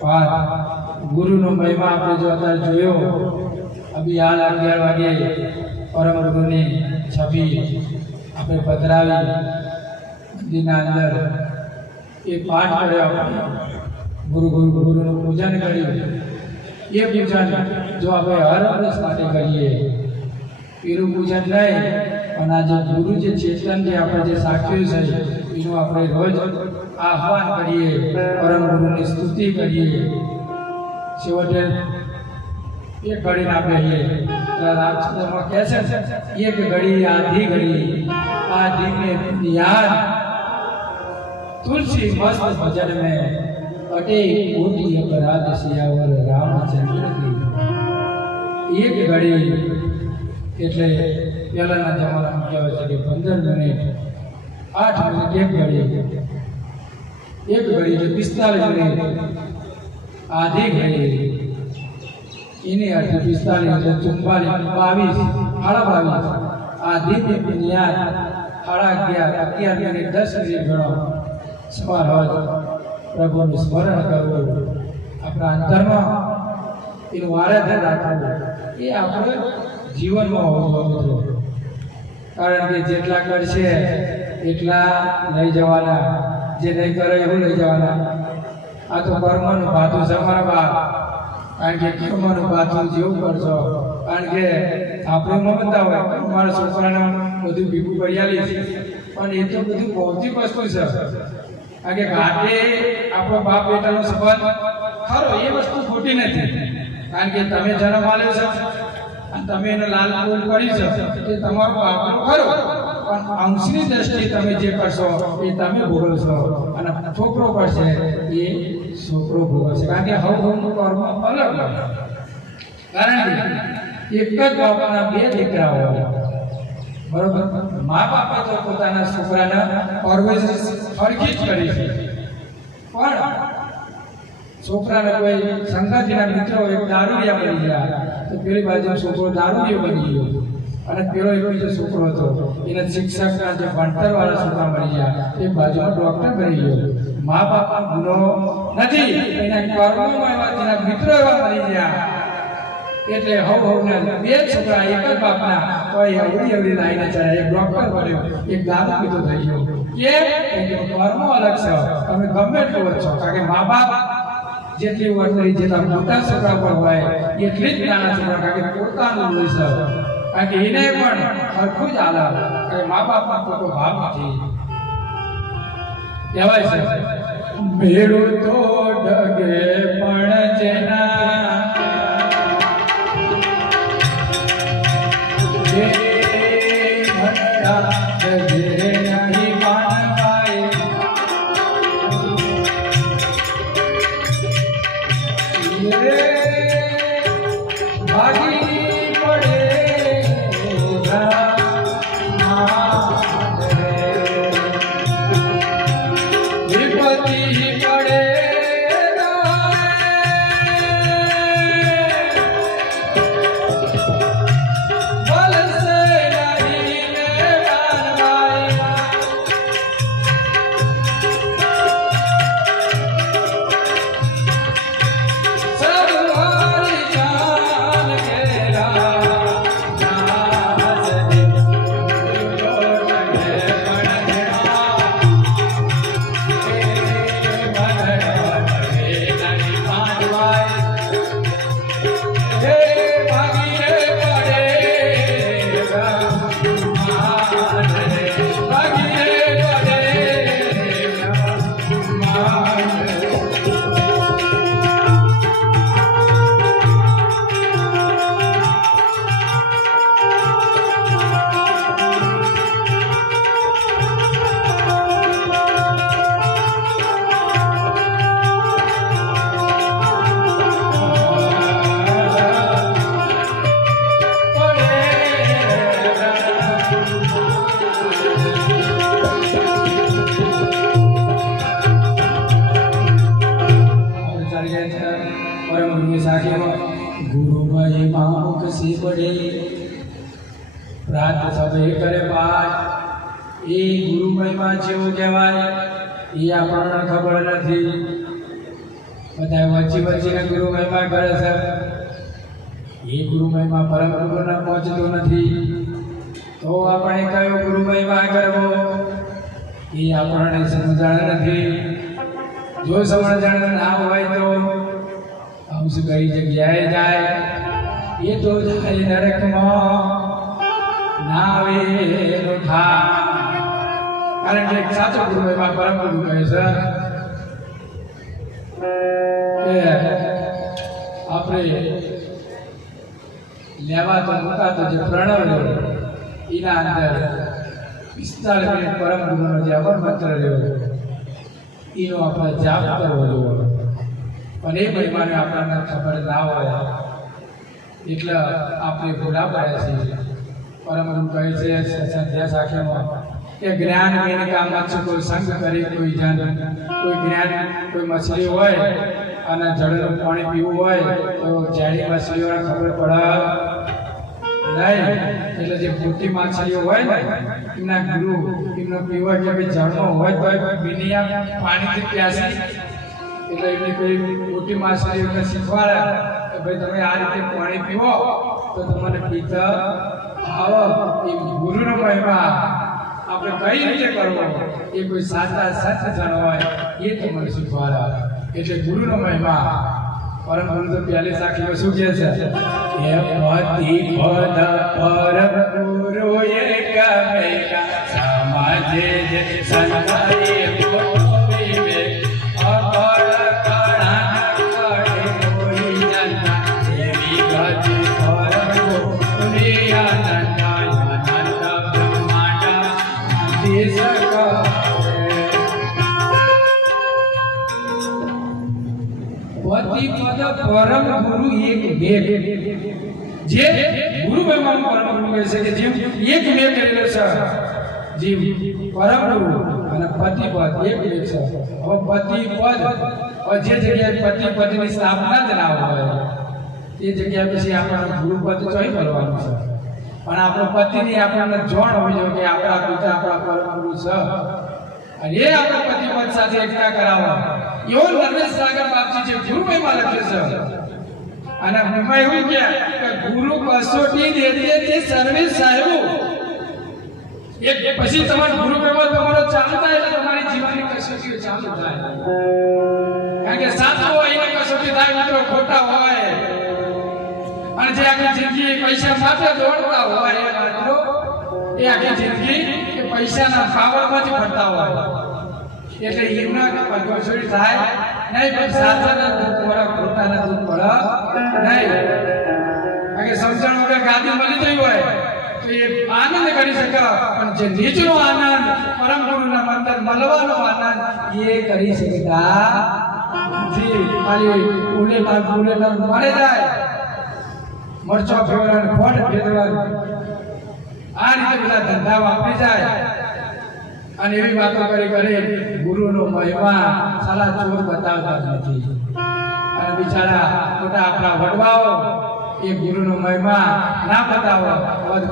पार गुरु नो महिमा आपने जो अतर जोयो अभी हाल 11 वागे परम गुरु ने छवि आपने पधरावी मंदिर अंदर एक पाठ कर्यो गुरु गुरु गुरु નું પૂજન કર્યું એ પૂજન જો આપણે હર વર્ષ માટે કરીએ પીરું પૂજન નહીં અને આજે ગુરુ જે ચેતન જે આપણે જે સાખ્યું છે એનું આપણે રોજ આહ્વાન કરીએ પરમ ગુરુની સ્તુતિ કરીએ છેવટે એક ઘડીને આપણે રાજચંદ્રમાં કહે છે એક ઘડી આધી ઘડી આ દીને યાદ तुलसी मस्त भजन में अटे कोटि अपराध सियावर रामचंद्र की एक घड़ी એટલે પહેલાના જમાનામાં કહેવાય છે કે 15 મિનિટ 8 મિનિટ એક ઘડી એટલે 45 મિનિટ આધી ઘડી એની અર્થ 45 એટલે 44 22 આધી ની બુનિયાદ 11 મિનિટ 10 મિનિટ ગણો સવાર હોય પ્રભુનું સ્મરણ કરવું આપણા અંતરમાં એનું આરાધન રાખવું એ આપણે જીવનમાં હોવું મિત્રો કારણ કે જેટલા કરશે એટલા લઈ જવાના જે નહીં કરે એવું લઈ જવાના આ તો કર્મનું ભાથું છે અમારા બાપ કારણ કે કર્મનું ભાથું જેવું કરશો કારણ કે આપણે મમતા હોય મારા છોકરાને બધું ભીગું કરી આલી પણ એ તો બધું ભૌતિક વસ્તુ છે કારણ કે ઘાટે આપણો બાપ બેટાનો સંબંધ ખરો એ વસ્તુ ખોટી નથી કારણ કે તમે જન્મ આલ્યો છે અને તમે એને લાલ બોલ કરી છે એ તમારો બાપનો ખરો પણ અંશની દ્રષ્ટિએ તમે જે કરશો એ તમે ભોગવશો અને છોકરો કરશે એ છોકરો ભોગવશે કારણ કે હવનું કર્મ અલગ અલગ કારણ કે એક જ બાપના બે દીકરા હોય બરોબર મા બાપે તો પોતાના છોકરાના પરવરિશ સરખી જ કરી છે પણ છોકરાને કોઈ સંગાતીના મિત્રો એક દારૂડિયા બની ગયા તો પેલી બાજુ છોકરો દારૂડિયો બની ગયો અને પેલો એક બીજો છોકરો હતો એને શિક્ષકના જે ભણતરવાળા છોકરા બની ગયા એક બાજુમાં ડોક્ટર બની ગયો મા બાપનો ગુનો નથી એના કર્મોમાં એવા તેના મિત્રો એવા બની ગયા એટલે હવને બે છોકરા એક જ બાપના કોઈ એવડી લાઈને ચડ્યા એક ડોક્ટર બન્યો એક દારૂ પીતો થઈ ગયો કે કર્મો અલગ છે તમે ગમે એટલું છો કારણ કે મા બાપ જેટલી વર્તરી જેટલા મોટા છોકરા પર હોય એટલી જ નાના છોકરા કારણ કે પોતાનું લોહી છે કારણ કે એને પણ સરખું જ આલે કારણ કે મા બાપમાં ખોટો ભાવ નથી કહેવાય છે મેળું તો ડગે પણ જેના गुरु महिमा मुख से बड़े रात सबे करे पाठ એ ગુરુ મહિમા જેવું કહેવાય એ આપણને ખબર નથી. બધા વચ્ચે વચ્ચેને ગુરુ મહિમા કરે છે. એ ગુરુ મહિમા પરમ ગુરુને પહોંચતો નથી. તો આપણે કયો ગુરુ મહિમા કરવો એ આપણને સમજણ નથી. જો સમજણ ના હોય તો અંશ કઈ જગ્યાએ જાય? એ તો જાય નરકમાં, ના આવે એનું ઠામ. કારણ કે એક સાચો ગુરુ મહિમા પરમ ગુરુ કહે છે કે આપણે લેવા તો મુકાતો જે પ્રણવ રહ્યો એના અંદર 45 મિનિટ પરમ ગુરુનો જે અમર મંત્ર રહ્યો એનો આપણે જાપ કરવો જોઈએ. પણ એ મહિમાને આપણને ખબર ના હોય એટલે આપણે ભૂલા પડ્યા છીએ. પરમ ગુરુ કહે છે સંધ્યા સાખીમાં કે જ્ઞાન મેં કામ છે. કોઈ સંગ કરી કોઈ જન, કોઈ જ્ઞાન, કોઈ મછલી હોય અને જળનું પાણી પીવું હોય તો જાડી માછલીઓને ખબર પડે નહીં. એટલે જે મોટી માછલીઓ હોય ને એમના ગુરુ એમનો પીવો કે ભાઈ જળનો હોય તો બિનિયા પાણીથી પ્યાસી. એટલે એમની કોઈ મોટી માછલીઓને શીખવાડે કે ભાઈ તમે આ રીતે પાણી પીવો તો તમને પીતા આવો. એ ગુરુનો મહિમા આપણે કઈ રીતે કરવો એ કોઈ સાચા સત્ય જણ હોય એ તમને શીખવાડે. એટલે ગુરુનો મહિમા પરમ ગુરુ તો પહેલી સાખીમાં શું કહે છે કે પતિ પદ પરમ ગુરુ એક મેલા સમાજે જે સંતાએ વિવેક અપર કણા કરે કોઈ જનતા દેવી ગતિ પરમ ગુરુ આનંદ આનંદ બ્રહ્માંડ દેશ પદ પરમ ગુરુ એક મેઘ. જે ગુરુ મહિમાનું પરમ ગુરુ કહે છે કે જેમ એક મેઘ કરેલો છે જીવ પરમ ગુરુ અને પતિ પદ એક મેઘ છે. હવે પતિ પદ જે જગ્યાએ પતિ પદની સ્થાપના જ ના હોય એ જગ્યાએ પછી આપણને ગુરુ પદ ચોઈ કરવાનું છે. પણ આપણો પતિની આપણને જોણ હોવી જોઈએ કે આપણા પિતા આપણા પરમ ગુરુ છે અને એ આપણા પતિ પદ સાથે એકતા કરાવવા. એવો નરેશ સાગર બાપજી જે ગુરુ મહિમા લખે છે અને મહિમા એવું કે ગુરુ કસોટી દેતે તે સર્વે સાહેબો. એક પછી તમારો ગુરુ મહિમા તમારો ચાલુ થાય એટલે તમારી જીવનની કસોટીઓ ચાલુ થાય. કારણ કે સાચો હોય એને કસોટી થાય, મિત્રો ખોટા હોય અને જે આખી જિંદગી પૈસા માટે દોડતા હોય એ આખી જિંદગી એ પૈસાના પાવરમાંથી ફરતા હોય. એટલે એમના કસોટી થાય નહીં, પણ સાચાના દુઃખ પડે, ખોટાના દુઃખ પડે નહીં. કારણ કે સમજણ વગર ગાદી મળી ગઈ હોય તો એ આનંદ કરી શકે, પણ જે નીચનો આનંદ પરમ ગુરુના મંત્ર મળવાનો આનંદ એ કરી શકતા નથી. ખાલી ઉલેલા મારે જાય મરચો ફેરવાનું ખોટ ફેરવાનું આ રીતે બધા ધંધા વાપરી જાય અને એવી વાતો કરી ગુરુનો મહિમા સાલા ચોર બતાવતા નથી. અને બિચારા મોટા આપણા વડવાઓ એ ગુરુનો મહિમા ના બતાવો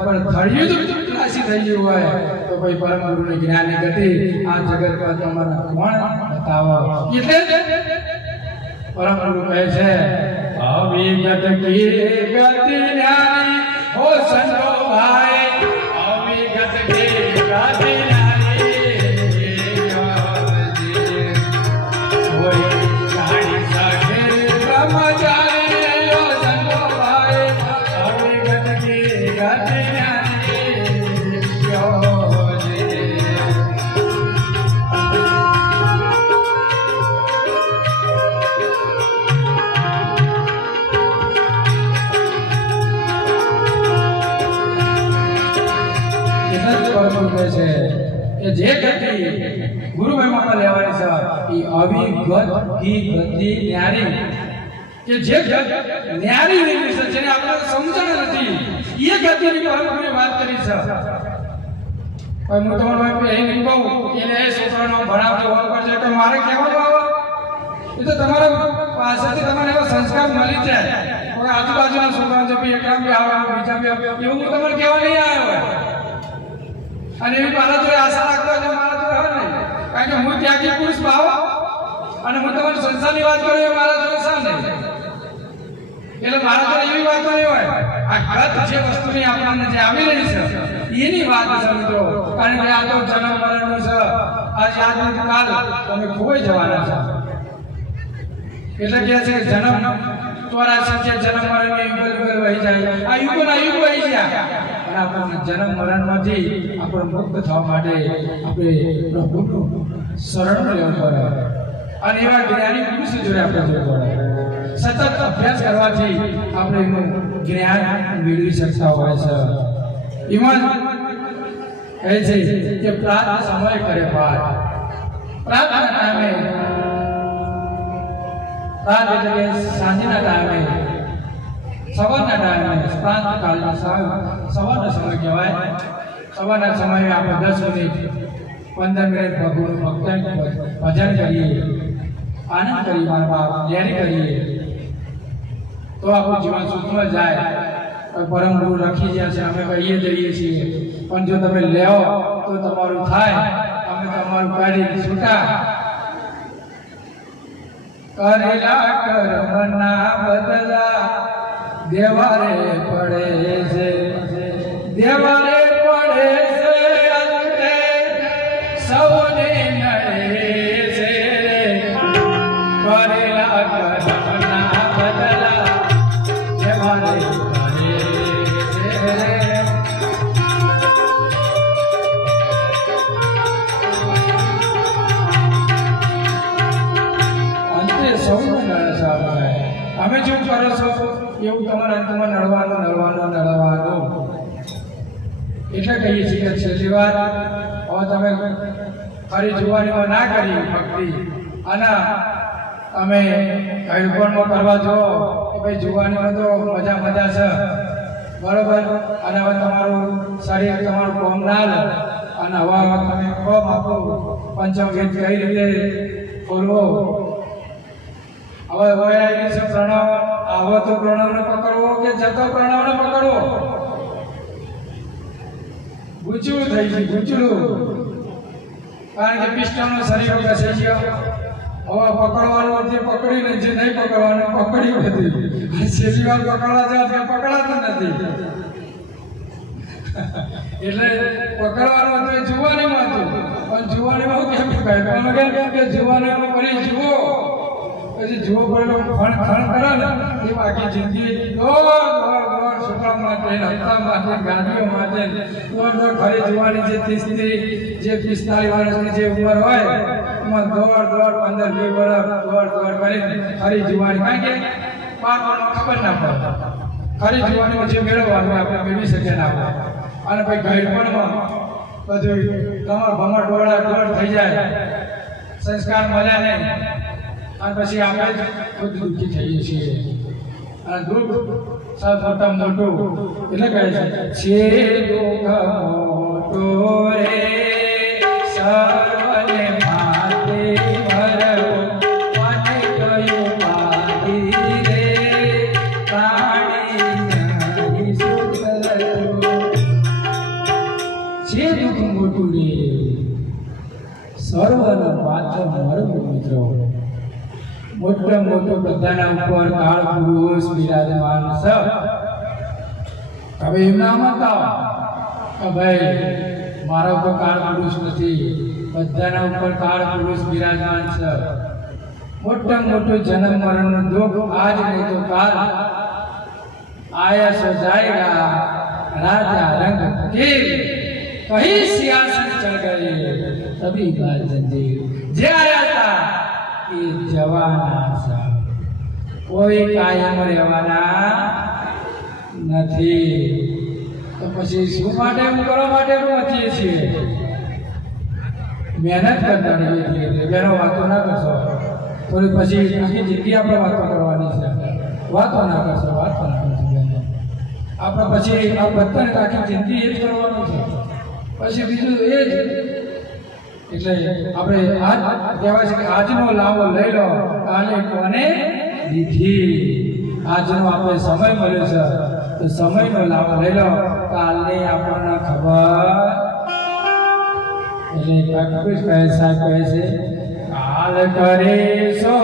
પણ થળિયું જ ત્રાસી થઈ ગયું હોય તો કોઈ પરમ ગુરુની જ્ઞાનની ગતિ આ જગત પર તમારે કોણ બતાવો. એટલે પરમ ગુરુ કહે છે અવિગત કી ગતિ જ્ઞાની હો સંતો ભાઈ, અવિગત કી ગતિ જે ગતિ ગુરુ મહિમામાં લેવાની છે એ અવિગત કી ગતિ ન્યારી. કે જે ન્યારી રીત છે જેને આપણે સમજણ નથી એ ગતિની પરમ ગુરુએ વાત કરી છે. કોઈ હું તમારો અહીં કહું એને એ છોકરાનો ભણાવતો હોવા પર છે તો મારે કહેવાનું આવે એ તો તમારા પાસેથી તમારે એવા સંસ્કાર મળી જાય. કોઈ આજુબાજુના છોકરાઓ જો એકલા બી આવે બીજા બી આવે એવું હું તમારે કહેવા નહીં આવ્યો. અને એવી મારા જોડે આશા રાખતો હોય મારા જોડે હોય નહીં, કારણ કે હું ત્યાગી પુરુષ ભાવ અને હું તમારી સંસારની વાત કરું એ મારા જોડે છે નહીં. એટલે મારા જોડે એવી વાતો નહીં હોય. આ ગત જે વસ્તુની આપણને જે આવી રહી છે એની વાત છે મિત્રો, કારણ કે આ તો જન્મ મરણનું છે. આજે આજની કાલ તમે ખોઈ જવાના છો. એટલે કે છે જન્મ 84 છે, જન્મ મરણ યુગલ વહી જાય. આ યુગોના યુગ વહી ગયા અને આપણને જન્મ મરણમાંથી આપણે મુક્ત થવા માટે આપણે પ્રભુનું શરણ લેવું પડે. અને એવા જ્ઞાની પુરુષ જોડે આપણે જોડે સતત અભ્યાસ કરવાથી આપણે એનું જ્ઞાન મેળવી શકતા હોય છે. ઈમાન કહે છે કે પ્રાર્થ સમય કરે પાર. પ્રાર્થના ટાઈમે રાત એટલે સાંજના ટાઈમે, સવારના ટાઈમે, પ્રાંત કાળના સવારનો સમય કહેવાય. સવારના સમયે આપણે 10 મિનિટ 15 મિનિટ પ્રભુનું ભજન કરીએ, આનંદ કરીએ, મારા બાપ યારી કરીએ તો આપણું જીવન સુખમાં જાય. પરમ ગુરુ રાખી ગયા છે, અમે કહીએ જઈએ છીએ, પણ જો તમે લેવો તો તમારું થાય. અમે તમારું કાઢી છૂટા કરેલા કર્મના બદલા દેવારે પડે છે, દેવારે પડે છે, અંતે સૌને નડે છે. કરેલા કર્મના બદલા દેવારે પડે છે. તમે શું કરો છો એવું તમારા અંતમાં નડવાનું. એટલે કહીએ છીએ કે છેલ્લી વાર હવે તમે ફરી જુવાનીમાં ના કરી ભક્તિ અને તમે ગળપણમાં કરવા જો કે ભાઈ જુવાનીમાં તો મજા છે, બરોબર. અને હવે તમારું શરીર તમારું કોમ ના લે અને હવે તમે કોમ આપો પંચમવેદ કઈ રીતે ખોલવો. હવે આવી છે પ્રણવ, આવો તો પ્રણવને પકડવો કે જતો પ્રણવને પકડવો. ગુચડું થઈ ગયું, ગુચડું. કારણ કે પિસ્ટનનો શરીર ઘસાઈ ગયો. હવે પકડવાનું જે પકડીને જે નહીં પકડવાનું પકડ્યું નથી. છેલ્લી વાર પકડવા જાવ ત્યાં પકડાતું નથી. એટલે પકડવાનું હતું એ જુવાનીમાં હતું, પણ જુવાનીમાં કેમ કહે કે જુવાનીમાં ફરી જુઓ પછી જુઓ પડેલો ખણ કરે ને એ આખી જિંદગી દોડ છોકરા માટે, હપ્તા માટે, ગાડીઓ માટે દોડ ફરી જુવાની જે 30 જે 45 વર્ષની જે ઉંમર હોય એમાં દોડ 15-20 વર્ષ દોડ કરીને ફરી જુવાની. કારણ કે બાળકોને ખબર ના પડે. ખરી જુવાનીમાં જે મેળવવાનું આપણે મેળવી શકીએ ના આપણે. અને ભાઈ ગઈડપણમાં બધું તમારા ભમર દોડ થઈ જાય, સંસ્કાર મળ્યા નહીં અને પછી આપણે જ ખુદ દુઃખી થઈએ છીએ. અને દુઃખ સૌ મોટું એટલે કહે છે દુઃખ મોટો રે સર્વને માથે ભરવો મને કયું પાડી રે પ્રાણી નહીં સુધરતો. છે દુઃખ મોટું રે સર્વને માથે ભરવું. મિત્રો મોટો બધાના ઉપર કાળ પુરુષ બિરાજમાન છે. હવે એમ ના માનતા કે ભાઈ મારા ઉપર કાળ પુરુષ નથી, બધાના ઉપર કાળ પુરુષ બિરાજમાન છે. મોટો જન્મ મરણનો દુઃખ આજ નહીં તો કાલ આયા સો જાયગા રાજા રંગ કે કहीं सियासत चल गई तभी बात जंजीर जे आया था એ જવાના છે, કોઈ કાયમ રહેવાના નથી. તો પછી શું માટે કરવા માટે વાંચીએ છીએ? મહેનત કરતા રહીએ. બેનો વાતો ના કરશો, થોડી પછી આખી જિંદગી આપણે વાતો કરવાની છે. વાતો ના કરશો. આપણે પછી આ બધાને આખી જિંદગી એ જ કરવાનું છે. પછી બીજું એ જ. એટલે આપણે આજ કહેવાય છે કે આજનો લાવો લઈ લો, કાલે કોને દીધી. આજનો આપણે સમય મળ્યો છે તો સમયનો લાવો લઈ લો, કાલની આપણને ખબર કૃષ્ણ કહે સાહેબ કહે છે કાલ કરે સો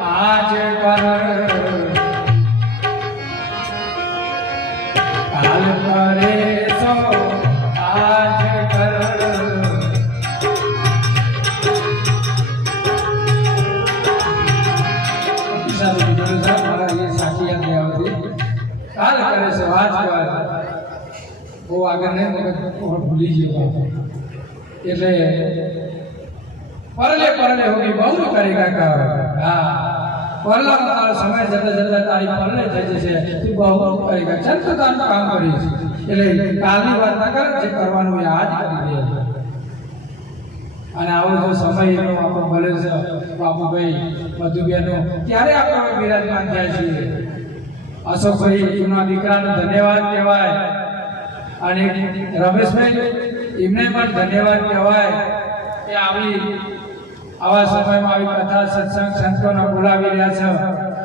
આજ કર કાલ કરે સો આજ કર કાલ કરે છે વાત કર બહુ આગળ નહીં ભૂલી ગયો એટલે પરલે પરલે હોગી બહુ કરેગા કા હા પરલા તારો સમય જતા જતા તારી પરલે થઈ જશે તું બહુ કરેગા ચંત તારું કામ કરીશ એટલે કાલની વાત ના કર જે કરવાનું એ આજ કરી દે અને આવો જો સમય એનો આપણો ભલે છે બાપુભાઈ મધુબેનો ત્યારે આપણે બિરાજમાન થયા છીએ અશોકભાઈ જૂના દીકરાનો ધન્યવાદ કહેવાય અને રમેશભાઈ એમને પણ ધન્યવાદ કહેવાય કે આવા સમયમાં આવી કથા સત્સંગ સંતોને બોલાવી રહ્યા છે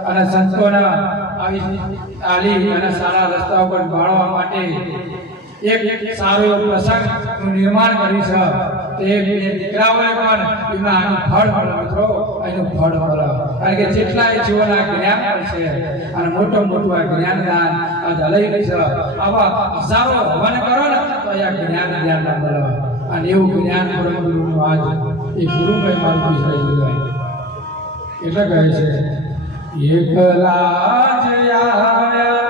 અને સંતોના આવી તાલીમ અને સારા રસ્તા ઉપર વાળવા માટે એક સારો એવો પ્રસંગનું નિર્માણ કર્યું છે તે દીકરાઓએ પણ એમના આનું ફળ મળે મિત્રો એનું ફળ મળે કારણ કે જેટલા જીવનના જ્ઞાન છે અને મોટું મોટું આ જ્ઞાનદાન આ દલાઈ છે આવા હજારો હવન કરો ને તો આ જ્ઞાન ના મળે અને એવું જ્ઞાન પરમગુરુનું આજ એ ગુરુભાઈ મારું પૂછાઈ ગયું એટલે કહે છે એકલા જ આવ્યા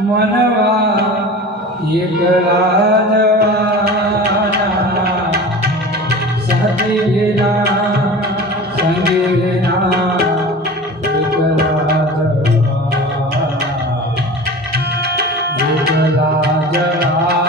મનવા એકલા જવાના સાથી વિના સંગી વિના એકલા જવાના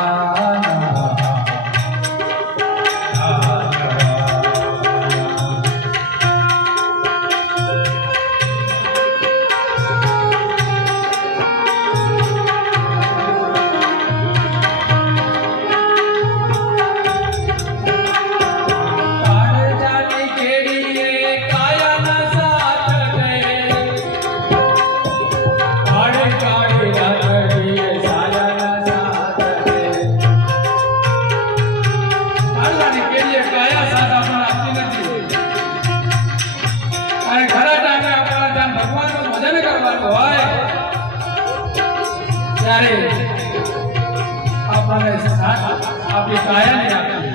આપણી કાયાને આપી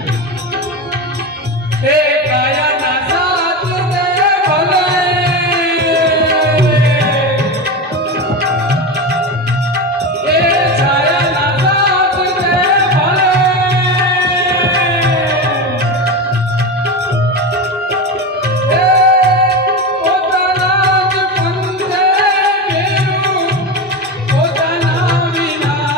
એ કાયાના સાથ દે ભલે એ છાયાના સાથ દે ભલે એ પોતાના જ પંથે મેરું પોતાના વિના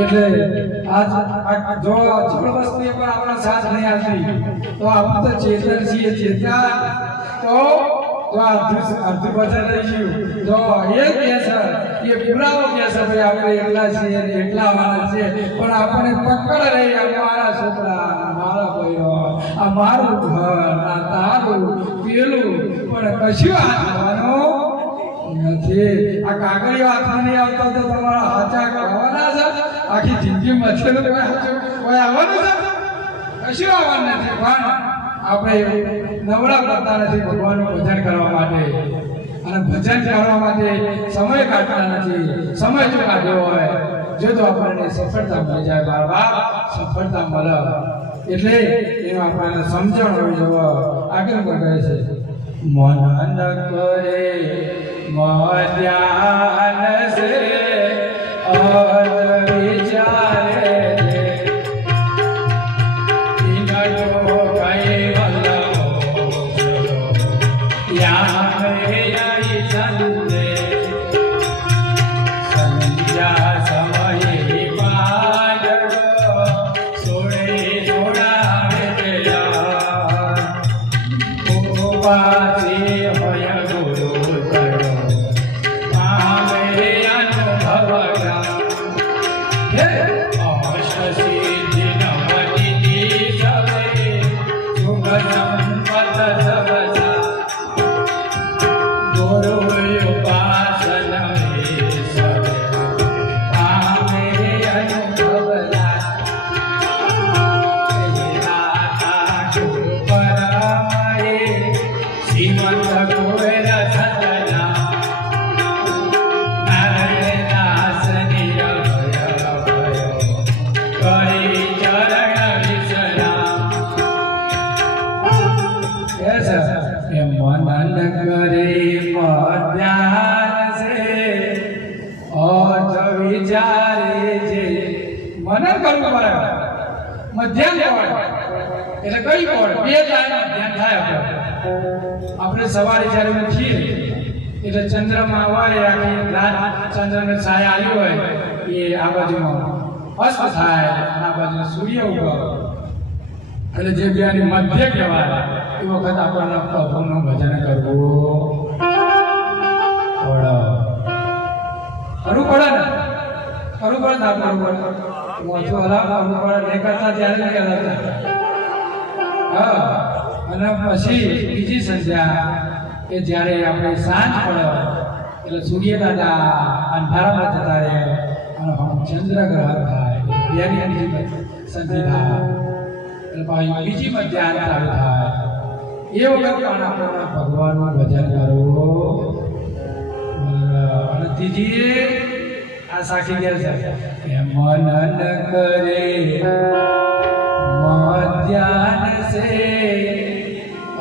એટલે આજ જો જબરદસ્તી પણ આપણા સાથ નહીં આવતી તો આપણે તો ચેતન છીએ ચેતા તો તો અડધું બજાર રહી ગયું તો એ કહે છે એ પુરાવો કહે છે ભાઈ આપણે એટલા છીએ ને એટલા વાળા છે પણ આપણે પકડ રહી આ મારા છોકરા મારા ભાઈઓ આ મારું ઘર આ તારું પેલું પણ કશું હાથવાનું નથી આ કાગળિયો હાથમાં નહીં આવતો તો તમારા હાચા કરવાના છે આખી જિંદગી મચેલું કોઈ આવવાનું છે કશું આવવાનું નથી પણ આપણે નવરા કરતા નથી ભગવાનનું ભજન કરવા માટે અને ભજન કરવા માટે સમય કાઢતા નથી સમય જો કાઢ્યો હોય જો તો આપણને સફળતા મળી જાય બાર સફળતા મળે એટલે એનું આપણને સમજણ હોવી જોઈએ આગળ કહે છે મન ન કરે મધ્યાન સે અર્ધ વિચારે એટલે કઈ કોણ બે લાઈન ધ્યાન થાય આપણે સવારે જ્યારે ઉઠીએ એટલે ચંદ્રમાં હોય આખી રાત ચંદ્રને છાયા આવી હોય એ આ બાજુમાં અસ્ત થાય અને આ બાજુ સૂર્ય ઉગો એટલે જે બેની મધ્ય કહેવાય એ વખત આપણને પ્રભુનું ભજન કરવું પડે ને કરવું પડે ના કરવું પડે મોટું હલાવ કરવું પડે નહીં કરતા ત્યારે નહીં કરતા હા અને પછી બીજી સંધ્યા કે જ્યારે આપણે સાંજ પડે એટલે સૂર્ય દાદા અંધારામાં જતા રહે અને ચંદ્રગ્રહણ થાય બેની બીજી સંધિ થાય એટલે પછી બીજી મધ્યાહન ચાલુ થાય એ વખત પણ આપણે ભગવાનનું ભજન કરવું અને ત્રીજી આ સાખી ગયા છે મન ન કરે મધ્યાન સે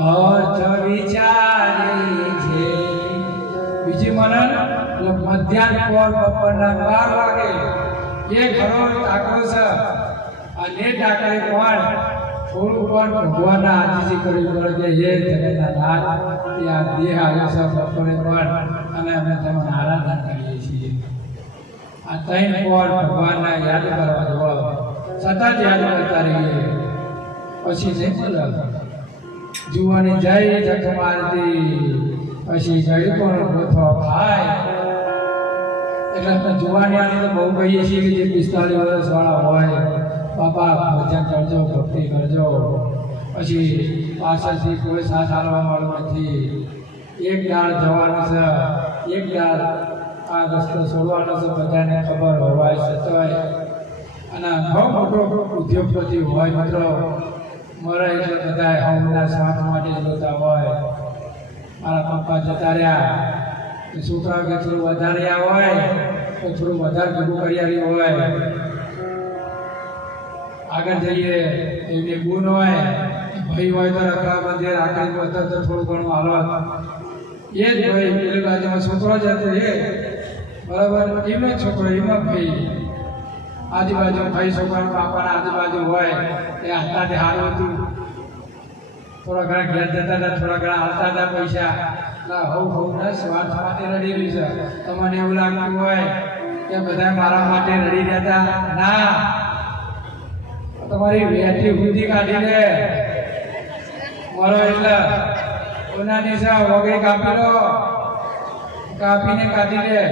અર્થ વિચારે છે બીજી મનન એટલે મધ્યાન પર બપોરના 12 વાગે એ ઘરો ટાકરો છે અને ટાકરે કોણ થોડું પણ ભગવાનના આજીજી કરવી પડે કે હે જગતના નાથ એ આ દેહ આવ્યો છે બપોરે પણ અને અમે તમને આરાધના કરીએ છીએ આ ત્રણ પર ભગવાનના યાદ કરવા જવો સતત યાદ કરતા રહીએ પછી નહીં બોલે જુવાની જય જગ મારતી પછી જય પણ ગોથો ખાય એટલે જુવાની આને તો બહુ કહીએ છીએ કે જે 45 વર્ષવાળા હોય બાપા ભજન કરજો ભક્તિ કરજો પછી પાછળથી કોઈ સાથ હાલવા વાળું નથી એક દાળ જવાનું છે એક દાળ આ રસ્તો છોડવાનો છે બધાને ખબર હોવાય સચવાય અને બહુ મોટો ઉદ્યોગપતિ હોય મિત્રો મરે એટલે બધા હમણાં સ્વાર્થ માટે જોતા હોય મારા પપ્પા જતા રહ્યા છોકરાઓ કે થોડું વધારે હોય તો થોડું વધારે ભેગું કરી આવ્યું હોય આગળ જઈએ એમને ગુણ હોય ભાઈ હોય તો રખડા બંધે આખરી પથ્થર તો થોડું ઘણું હાલત એ જ ભાઈ પેલી બાજુમાં છોકરો જ હતો એ બરાબર એમનો છોકરો એમાં ભાઈ આજુબાજુ ભાઈ છોકરાના બાપાના આજુબાજુ હોય એ હાથાથી સારું હતું થોડા ઘણા ઘેર જતા હતા થોડા ઘણા હાલતા હતા પૈસા હવ ના સ્વાર્થ માટે રડી રહ્યું છે તમને એવું લાગતું હોય કે બધા મારા માટે રડી રહ્યા ના તમારી વેઠી બુદ્ધિ કાઢીને મરો એટલે ઉનાની સા વગેરે કાપી લો, કાપીને કાઢી લે.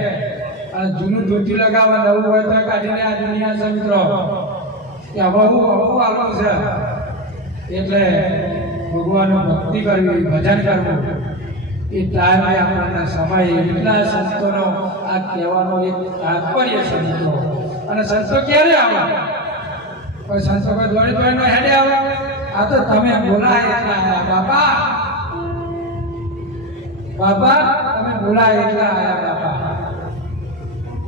આ જૂનું ધોતી લગાવવા નવું હોય તો કાઢીને આ દુનિયા છે મિત્રો કે હવે હું આવું છે. એટલે ભગવાનની ભક્તિ કરવી, ભજન કરવું એ ટાઈમે આપણને સમય એટલા સંતોનો આ કહેવાનો એક તાત્પર્ય છે મિત્રો. અને સંતો ક્યારે આવે? કોઈ સંતો કોઈ દોડી દોડીનો હેડે આવે? આ તો તમે બોલાય એટલા આવ્યા બાપા, બાપા તમે બોલાય એટલા આવ્યા બાપા.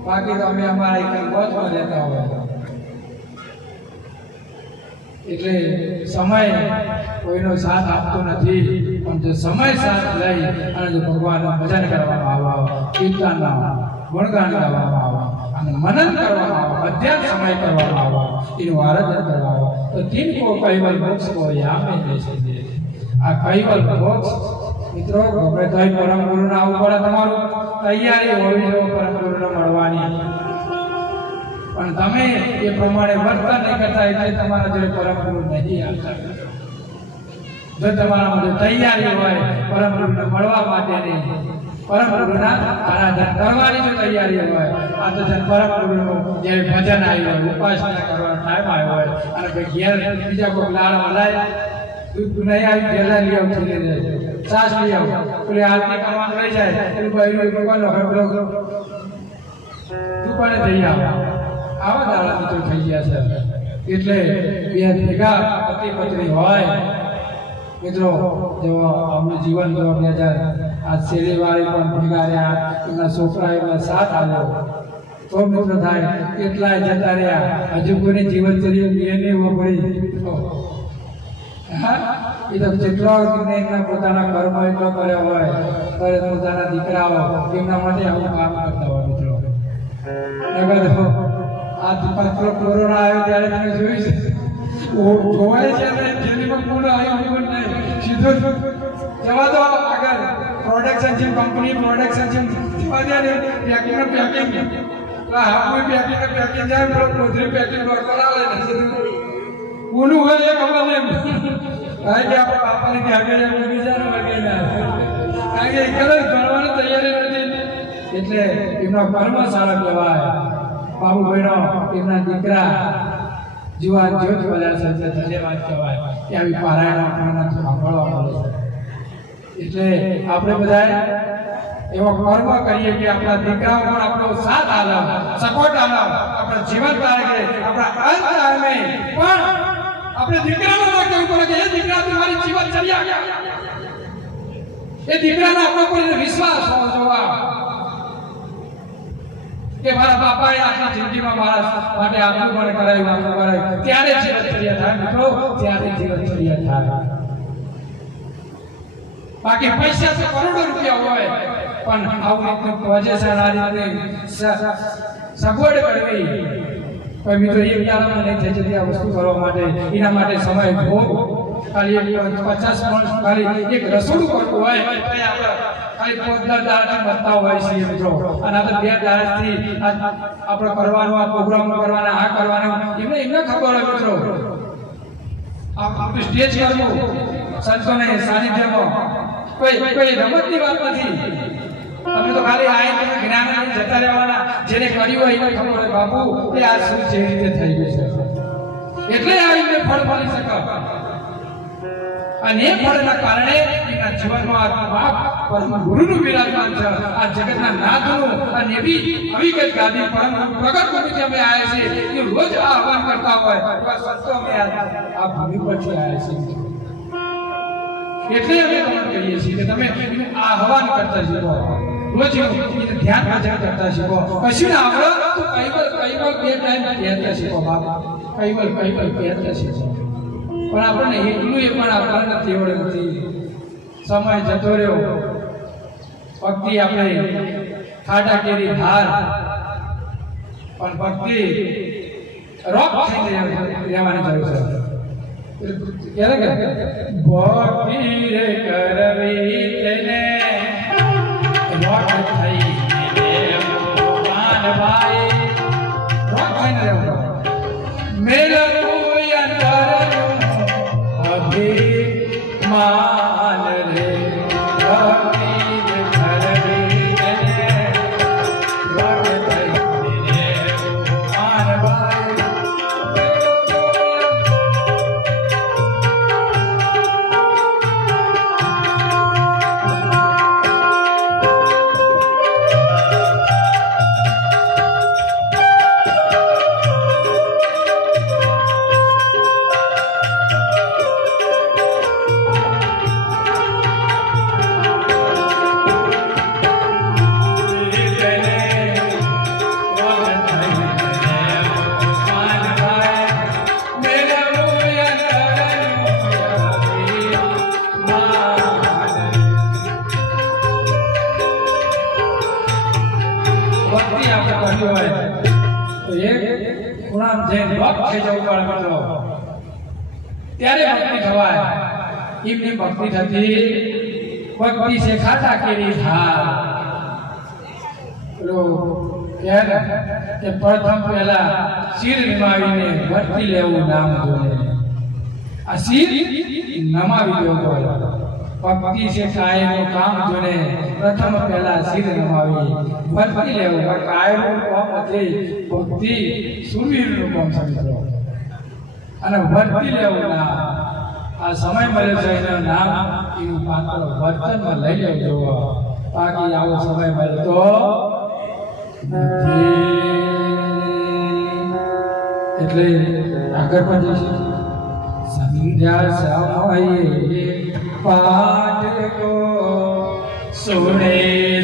બાકી તો અમે અમારા એક મોજમાં રહેતા હોય. એટલે સમય કોઈનો સાથ આપતો નથી, પણ જો સમય સાથ લઈ અને જો ભગવાનનું ભજન કરવામાં આવે, કીર્તનના ગુણગાન ગાવામાં આવે અને મનન કરવામાં આવે, અધ્યાત્મ સમય કરવામાં આવે, એનું આરાધન કરવામાં આવે તો તિनको કૈવલ મોક્ષ કો યામે જૈસે દે. આ કૈવલ મોક્ષ મિત્રો ગમે તો પરમ ગુરુને આવવું પડે. તમારું તૈયારી હોવી જોઈએ પરમ ગુરુને મળવાની, પણ તમે એ પ્રમાણે વર્તન નહીં કરતા એટલે તમારા જોડે પરમ ગુરુ નહીં આવતા. જો તમારામાં જો તૈયારી હોય પરમ ગુરુને મળવા માટેની, પરમ ગુરુના આરાધન કરવાની જો તૈયારી હોય, આ તો પરમ ગુરુનું જ્યારે ભજન આવ્યું હોય, ઉપાસના કરવાનો ટાઈમ આવ્યો હોય અને ભાઈ ઘેર બીજા કોઈ લાડ મલાય દૂધ નહીં આવી ઘેલા લઈ આવું લઈ જાય, છાશ લઈ આવું, પેલી આરતી કરવાનું રહી જાય, પેલું બહેરું ભગવાન દુકાને જઈ આવે. આવા દાડા મિત્રો થઈ ગયા છે. એટલે બે ભેગા પતિ પત્ની હોય મિત્રો, જેવો આપણું જીવન જો 2000 આ શેરીવાળી પણ ભેગા રહ્યા, એમના છોકરા એમના સાથ આવ્યો તો મિત્રો થાય. કેટલાય જતા રહ્યા, હજુ કોઈની જીવનચર્યા નિયમની વપરી. એ તો જેટલો એમના પોતાના કર્મ એટલો કર્યો હોય, પોતાના દીકરાઓ એમના માટે આવું કામ કરતા હોય મિત્રો. નગર આ પાછો કોરોના આવ્યો ત્યારે તમે જોયું છે, જોવાય છે ને જેલીમાં પૂર્ણ આવ્યું નહીં, સીધો જવા દો આગળ પ્રોડક્શન છે, કંપની પ્રોડક્શન છે, જવા દે ને પેકિંગ પેકિંગ હાફું પેકિંગ પેકિંગ જાય પેલો કોથળી પેકિંગ કરાવે ને કોનું હોય એ ખબર નહીં. કારણ કે આપણા બાપાને કે આગળ બીજાને વળગે ના, કારણ કે એકલા ગણવાની તૈયારી નથી. એટલે એમનો કર્મ સારો કહેવાય. બાબુભાઈનો એમના દીકરા જુવાન જ્યોત બોલ્યા છે, ધન્યવાદ કહેવાય કે આવી પારાયણ આપણને સાંભળવા મળે છે. એટલે આપણે બધા એવો કર્મ કરીએ કે આપણા દીકરાઓ પણ આપણો સાથ આલે, સપોર્ટ આલે, આપણા જીવન કાળે આપણા અંત ટાઈમે પણ આપણે દીકરાને ના કહેવું પડે કે એ દીકરા તમારી જીવન ચર્યા, એ દીકરાને આપણા પર વિશ્વાસ હોવો જોઈએ કે મારા બાપાએ આખી જિંદગીમાં મારા માટે આટલું પણ કરાયું, આટલું કરાયું, ત્યારે જીવનચર્યા થાય મિત્રો, ત્યારે જીવનચર્યા થાય. બાકી પૈસા તો કરોડો રૂપિયા હોય પણ આવું રીતનું પોઝેશન આ રીતે સગવડ કરવી કોઈ મિત્રો એ વિચારવામાં નહીં થઈ જતી. આ વસ્તુ કરવા માટે એના માટે સમય ભોગ ખાલી 50 માણસ ખાલી એક રસોડું કરવું હોય ખાલી 15 દાડાથી બનતા હોય છે મિત્રો. અને આ તો 2 દાડાથી આપણે કરવાનું, આ પ્રોગ્રામ કરવાના, આ કરવાનું એમને ખબર હોય મિત્રો. આપણે સ્ટેજ કરવું સંતોને સાનિધ્યમાં કોઈ રમતની વાત નથી. તમે તો ખાલી આઈને જ્ઞાન જતા રહેવાના, જેને કર્યું હોય એને ખબર હોય બાપુ એ આ શું જે રીતે થઈ ગયું છે, એટલે આવીને ફળ ફળી શકે. અને એ ફળના કારણે એના જીવનમાં બાપ પરમ ગુરુનું વિરાજમાન છે. આ જગતના નાથનું અને એવી હકીકત ગાદી પરમ પ્રગટ ગુરુજી અમે આવ્યા છે, એ રોજ આ આહવાન કરતા હોય સંતો અમે આ ભૂમિ પરથી આવ્યા છીએ. એટલે અમે તમને કહીએ છીએ કે તમે આહવાન કરતા શીખો, રોજ ધ્યાન ભજન કરતા શીખો. કશું ના આવડે તો કૈવલ બે ટાઈમ કહેતા શીખો બાપ, કૈવલ કહેતા શીખો. પણ આપણને એટલું એ પણ આપણને તેવડ નથી. સમય જતો રહ્યો, ભક્તિ આપણે ખાટા કેરી ધાર, પણ ભક્તિ રોક થઈ રહેવાની જરૂર છે. ક્યારે ભક્તિ રે કરવી તેને રોક થઈ ભાઈ રોક થઈને રહેવું. મેળવું અંતરનું અભિમાન રે આપણે કર્યું હોય તો એક ખૂણામ જઈને લોક થઈ જવું પડે મિત્રો ત્યારે ભક્તિ થવાય એમની ભક્તિ થતી ભક્તિ છે ખાતા કેરી થાર કે પ્રથમ પહેલા શિર નિમાવીને વર્તી લેવું નામ જોને આ શિર નમાવી લેવું ભક્તિ છે કાયનું કામ જોને પ્રથમ પહેલા શિર નમાવી વર્તી લેવું કાયનું કામ એટલે ભક્તિ સુરવીરનું કામ સમજો અને વર્તી લેવું નામ આ સમય મળે છે એનું નામ એનું પાત્ર વર્તનમાં લઈ લેજો બાકી આવો સમય મળતો એટલે આગળ પણ જઈશું સંધ્યા સમયે પાઠ કો સુને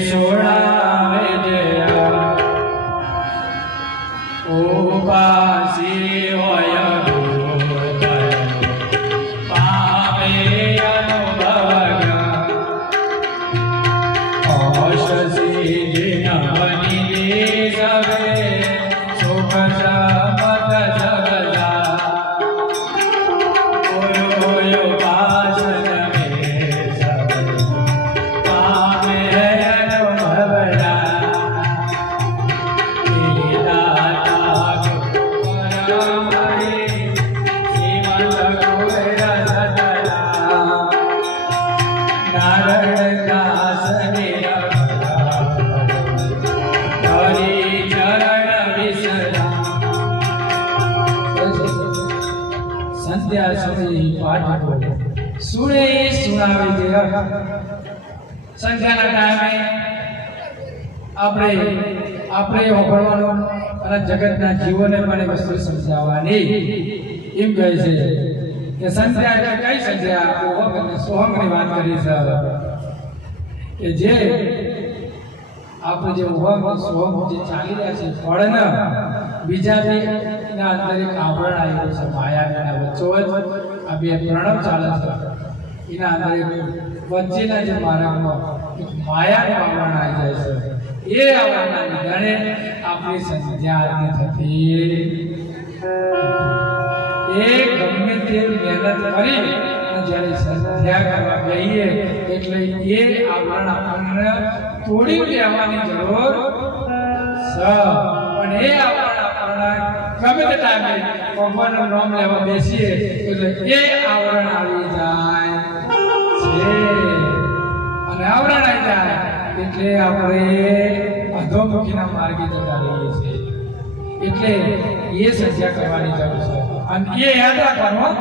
સુણાવે જયા ઉપાસી હોય સુરે સુણાવે છે સંધ્યાના ટાઈમે આપણે ભણવાનું અને જગતના જીવોને પણ વસ્તુ સમજાવવાની એમ કહે છે કે સંધ્યા એટલે કઈ સંધ્યા સોહમની વાત કરી છે કે જે આપણે જે સોહમ જે ચાલી રહ્યા છે ફળને બીજા ના અંદર એક આવરણ આવ્યું છે માયાના વચ્ચો આ બે પ્રણવ ચાલે છે એના અંદર વચ્ચેના જે માર્ગમાં માયાનું આવરણ આવી જાય છે એ આવરણના નિધાને આપણી સંધ્યા થતી એ ગમે તે મહેનત કરી જ્યારે સંધ્યા કરવા ગઈએ એટલે એ આવરણ આપણને તોડી લેવાની જરૂર છે પણ એ આવરણ આપણને ગમે તે ટાઈમે ભગવાનનું નામ લેવા બેસીએ એટલે એ આવરણ આવી જાય છે અને આવરણ આવી જાય એટલે આપણે અધોમુખીના માર્ગે જતા રહીએ છીએ એટલે એ સંધ્યા કરવાની જરૂર છે અને એ યાદ રાખવાનું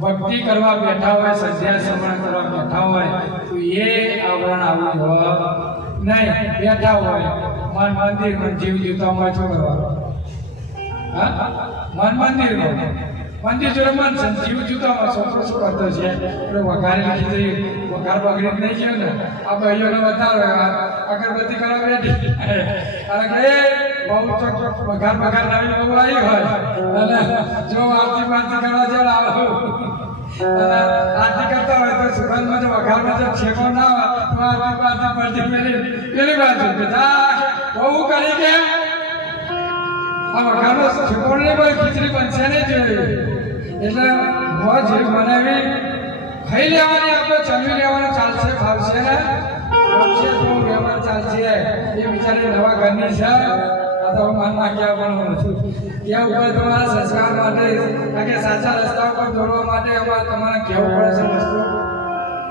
ભક્તિ કરવા બેઠા હોય સંધ્યા શ્રવણ કરવા બેઠા હોય તો એ આવરણ આવ્યું હોય નહીં બેઠા હોય મન મંદિર જીવ જીવતા હોય શું કરવાનું મંદિર જોડે મન જીવ જુદામાં છોકરો શું કરતો છે એટલે વઘારી લીધી વઘાર બગડી નહીં છે ને આ ભાઈઓને બતાવે અગરબત્તી કરવા બેઠી અને કે બહુ ચોક વઘાર નવી બહુ આવી હોય અને જો આરતી કરવા જાય આવો અને આરતી કરતા હોય તો સુગંધમાં જો વઘારમાં જો છેકો ના હોય તો આરતી પડતી પેલી બાજુ બહુ કરી કે આ વઘારનો છોકરોને પણ ખીચડી બનશે ને જોઈએ એટલે મોજ બનાવી ખાઈ લેવાની આપણે ચલવી લેવાનું ચાલશે ફાવશે ને ફાવશે તો વ્યવહાર ચાલશે એ બિચારી નવા ઘરની છે આ તો મન નાખ્યા પણ નથી ત્યાં ઉપર તમારા સંસ્કાર માટે કે સાચા રસ્તા ઉપર દોરવા માટે અમારે તમારે કહેવું પડે છે વસ્તુ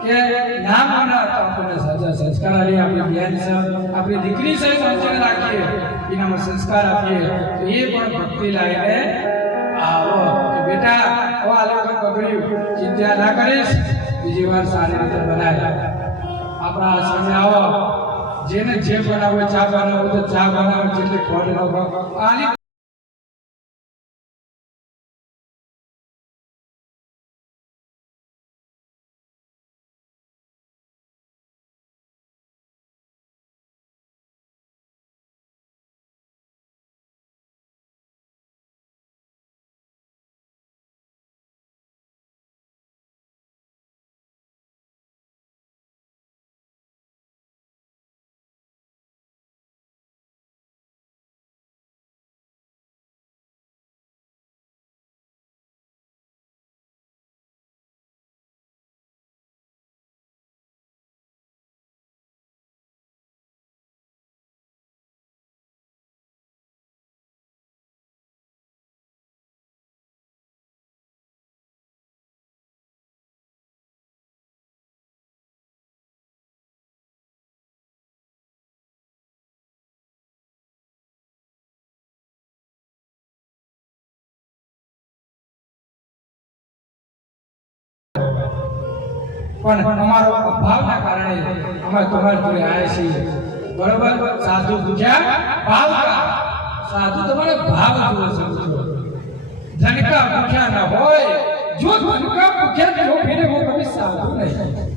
કે નામ ના આપણને સાચા સંસ્કાર આપીએ આપણી બેન છે આપણી દીકરી છે સંસ્કાર રાખીએ એનામાં સંસ્કાર આપીએ તો એ પણ ભક્તિ લાવીને આવો કે બેટા હવે આ લોકો બગડ્યું ચિંતા ના કરીશ બીજી વાર સારી રીતે બનાય આપણા આશ્રમે આવો જેને જે બનાવો ચા બનાવો તો ચા બનાવો જેટલી ખોટ ન આની પણ અમારો અભાવના કારણે અમે તમારી જોડે આવ્યા છીએ બરોબર સાધુ પૂછ્યા ભાવ સાધુ તમારે ભાવ જુઓ સમજો ધનકા ભૂખ્યા ના હોય જો ધનકા ભૂખ્યા જો ફીરે वो कभी साधु नहीं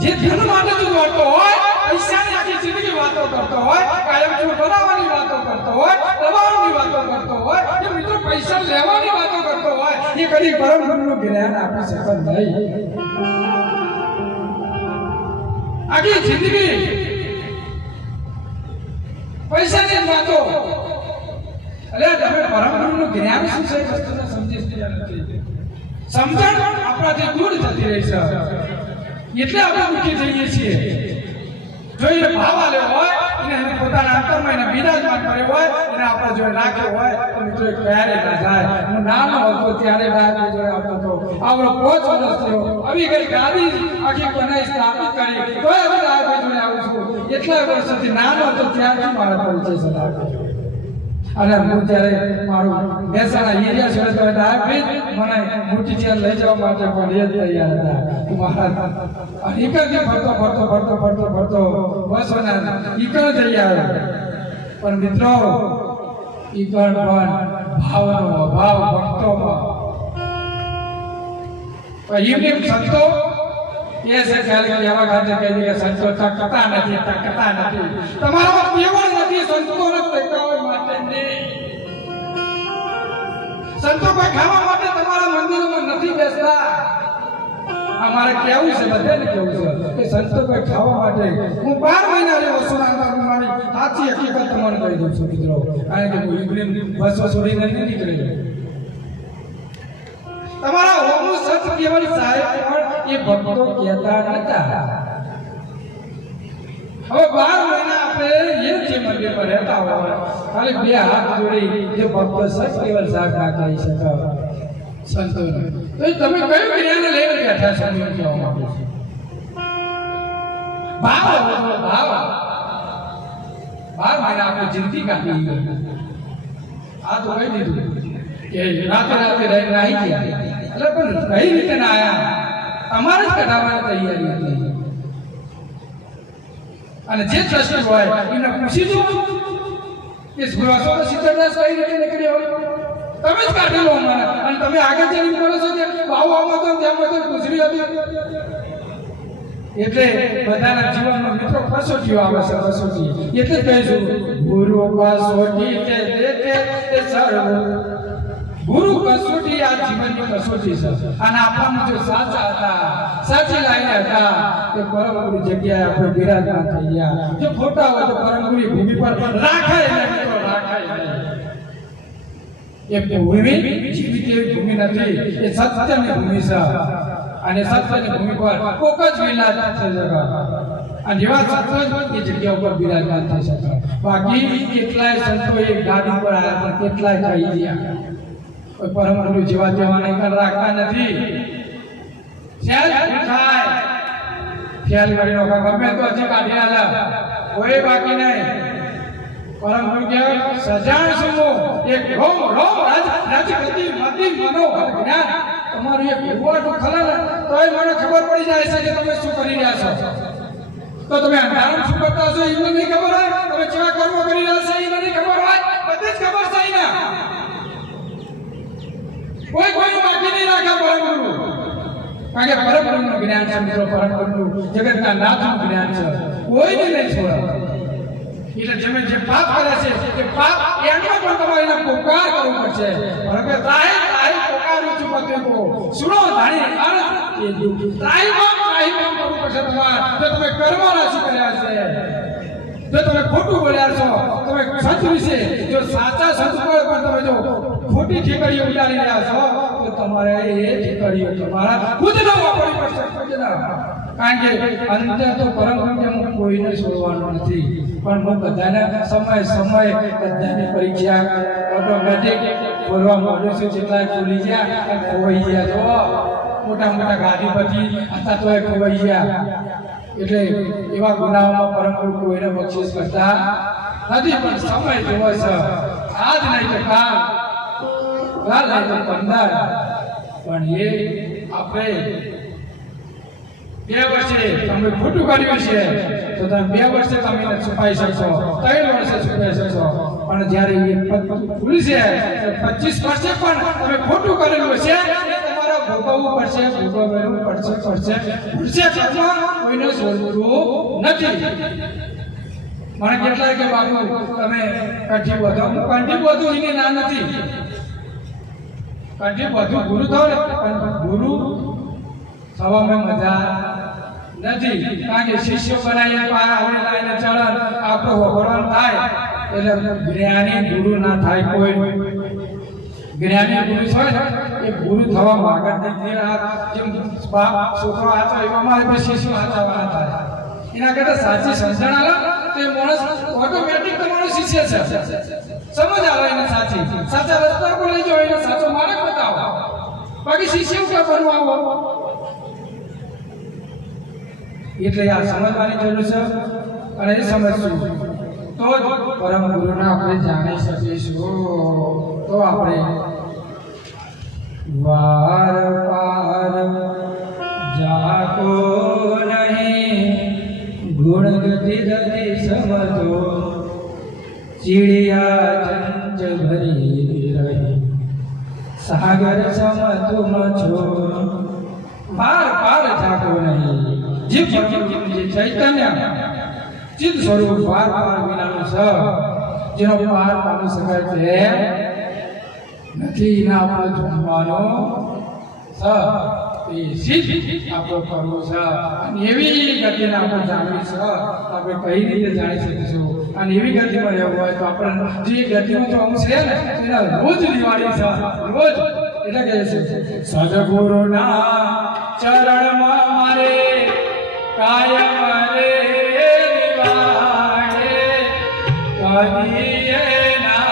જે ધન માટે તું દોડતો હોય પૈસાની આખી જિંદગી વાતો કરતો હોય કાયમ છું બનાવવાની વાતો કરતો હોય દબાવવાની વાતો કરતો હોય કે મિત્રો પૈસા લેવાની વાતો કરતો હોય એ કદી પરમ ગુરુનું જ્ઞાન આપી શકે નહીં આખી જિંદગી પૈસાની વાતો અરે તમે પરમ ગુરુનું જ્ઞાન શું છે વસ્તુને સમજી નથી સમજણ આપણાથી દૂર જતી રહી છે એટલે આપણે દુઃખી થઈએ છીએ જો એ ભાવ આલ્યો હોય અને એને પોતાના અંતરમાં એને બિરાજમાન કર્યો હોય અને આપણે જો રાખ્યો હોય તો મિત્રો ક્યારે ના જાય હું નાનો હતો ત્યારે ડાયરેક્ટ જોડે આવતો હતો આપણો 5 વર્ષ થયો આવી ગઈ ગાડી આખી બનાવી સ્થાપિત કરી તો હવે ડાયરેક્ટ જોડે આવું છું એટલા વર્ષથી નાનો હતો ત્યારથી મારા પરિચય સદાવ્યો અને હું જ્યારે મારું મહેસાણા એરિયા છોડે તો ડાયરેક્ટ મને મોટી ચેર લઈ જવા માટે પણ એ તૈયાર હતા મહારાજ ઈકણથી ફરતો બસોના ઈકણ જઈ આવ્યો પણ મિત્રો ઈકણ પણ ભાવનો અભાવ ભક્તોમાં એમને સંતો એ છે ચાલે કે આવા ગાતે કહી દે કે સંતો ટકતા નથી તમારામાં કેવળ નથી સંતો નથી માટે નહીં સંતો કોઈ ખાવા માટે તમારા મંદિરોમાં નથી બેસતા અમારે કેવું છે બધાને કેવું છે કે સંતો કોઈ ખાવા માટે હું 12 મહિના રહ્યો સોનામાં મારી સાચી હકીકત તમને કહી દઉં છું મિત્રો કારણ કે હું ઇબ્રાહિમ બસો છોડીને નથી નીકળ્યો તમારા હોમું સત કેવળ સાહેબ પણ એ ભક્તો કહેતા નતા હવે 12 મહિના આપણે એ જે મંદિર પર રહેતા હોય ખાલી બે હાથ જોડી જે ભક્તો સત કેવળ સાહેબ ના કહી શકે સંતોને તો તમે કયું જ્ઞાન લઈને બેઠા છો એમ કહેવા માંગુ છું ભાવ મહિના આપણે જિંદગી કાઢી આ તો કહી દીધું કે રાતે રહી ગયા એટલે પણ કઈ રીતે ના આયા તમારે જ કઢાવવાની તૈયારી હતી અને જે ટ્રસ્ટી હોય એને પૂછી દો કે સુરાસો તો 70 કઈ રીતે નીકળ્યો તમે જ કાઢી લો મને અને તમે આગળ જઈને બોલો છો કે આવો આવો તો ત્યાં બધું પૂછડી હતી એટલે બધાના જીવનમાં મિત્રો કસોટીઓ આવે છે કસોટી એટલે કહીશું ગુરુ કસોટી તે દેતે તે સર્વ ગુરુ કસોટી આ જીવનની કસોટી છે અને આપણને જો સાચા હતા સાચી લાઈને હતા તે પરમ ગુરુ જગ્યાએ આપણે બિરાજમાન થઈ ગયા જો ખોટા હોય તો પરમ ગુરુ ભૂમિ પર રાખાય નહીં એ ભૂમિ જીવિત એવી ભૂમિ નથી એ સત્યની ભૂમિ છે અને સત્યની ભૂમિ પર કોક જ વિરાજમાન થઈ શકે અને જેવા સત્ય એ જગ્યા ઉપર બિરાજમાન થઈ શકે બાકી કેટલાય સંતો એ ગાદી પર આવ્યા પણ કેટલાય કહી ગયા કોઈ પરમ ગુરુ જેવા તેવા નહીં રાખતા નથી સહેજ થાય ખ્યાલ કરી લો ગમે તો હજી કાઢી આલા કોઈ બાકી નહીં પરમ ગુરુ કહેવાય સજાણ સુમો એક રોમ રાજગતિ મતિ મનોહર જ્ઞાન તમારું એક ભગવાનનું ખરા તોય મને ખબર પડી જાય છે કે તમે શું કરી રહ્યા છો તો તમે અંધારામાં શું કરતા છો એ નહીં ખબર હોય તમે કેવા કર્મો કરી રહ્યા છો એ નહીં ખબર હોય બધી જ ખબર છે ના કોઈ બાકી નહીં રાખે પરમ ગુરુ કારણ કે પરમ ગુરુનું જ્ઞાન છે મિત્રો પરમ ગુરુનું જગતના નાથનું જ્ઞાન છે કોઈને નહીં છોડે એટલે તમે જે પાપ કરે છે કે પાપ એનો પણ તમારે એને પોકાર કરવો પડશે પરંતુ તાહી પોકારું છું પતે કો સુનો ધાણી અર્થ એ તાહી કરવું પડશે તમારે જો તમે કર્મ રાશિ કર્યા છે જો તમે ખોટું બોલ્યા છો તમે સત્ય વિશે જો સાચા સત્ય પર તમે જો ખોટી ઠીકડીઓ ઉડાડી રહ્યા છો તો તમારે એ ઠીકડીઓ તમારા ખુદ ન વાપરવી પડશે કારણ કે અંતે તો પરમ ગુરુ કોઈને છોડવાનું નથી પણ હું બધાને સમય બધાની પરીક્ષા ઓટોમેટિક બોલવા માંડું છું જેટલા ભૂલી ગયા અને ખોવાઈ ગયા તો મોટા ગાદીપતિ હતા તો એ ખોવાઈ ગયા એટલે એવા ગુનાઓમાં પરમ ગુરુ કોઈને બક્ષિસ કરતા નથી પણ સમય જેવો છે આજ નહીં તો કાલ નહીં તો 15 પણ એ આપણે 2 વર્ષે તમે ખોટું કર્યું છે તો તમે 2 વર્ષે તમે એને છુપાઈ શકશો, 3 વર્ષે છુપાઈ શકશો, પણ જ્યારે એ ખુલશે 25 વર્ષે પણ તમે ખોટું કરેલું છે તમારે ભોગવવું પડશે, ભોગવવું પડશે. કોઈને છોડવું નથી. મને કેટલાય કે બાપુ તમે કંઠી વધુ એની ના નથી. કંઠી વધુ ગુરુ થાવ ને પણ ગુરુ થવામાં મજા નથી. કારણ કે શિષ્ય બનાવીને આવેલા એને ચલણ આપણો વગોડવાનું થાય એટલે જ્ઞાની ગુરુ ના થાય. કોઈ જ્ઞાની ગુરુ હોય ને એ ગુરુ થવા માંગત નથી. જેમ છોકરો આચા એવામાં આવે શિષ્યો આચાવાના થાય. એના કરતા સાચી સમજણ આવે તો એ માણસ ઓટોમેટિક તમારો શિષ્ય છે. સમજ આવે એને સાચી, સાચા રસ્તા પર લઈ જાઓ, એને સાચો માર્ગ બતાવો. બાકી શિષ્ય ક્યાં બનવા આવો? એટલે આ સમજવાની જરૂર છે અને એ સમજશું તો જ પરમ ગુરુને આપણે જાણી શકીશું. તો આપણે વાર પાર જાકો નહીં, ગુણ ગતિ ગતિ સમજો, ચીડિયા ચંચ ભરી રહી, સાગર સમતુમ છો. પાર પાર જાકો નહીં. જે ચૈતન્ય ચિત્ત સ્વરૂપ પાર પાર વિનાનું છે, જેનો પાર પામી શકાય છે નથી. એના આપણે જમવાનો છે, એ સિદ્ધ આપણો કરવો છે. અને એવી ગતિને આપણે જાણવી છે. આપણે કઈ રીતે જાણી શકીશું? અને એવી ગતિમાં રહેવું હોય તો આપણે જે ગતિનો તો અંશ છે ને એના રોજ દિવાળી છે. રોજ એટલે કહે છે સદગુરુના ચરણમાં મારે કાયમ રે દિવાળે કદીએ ના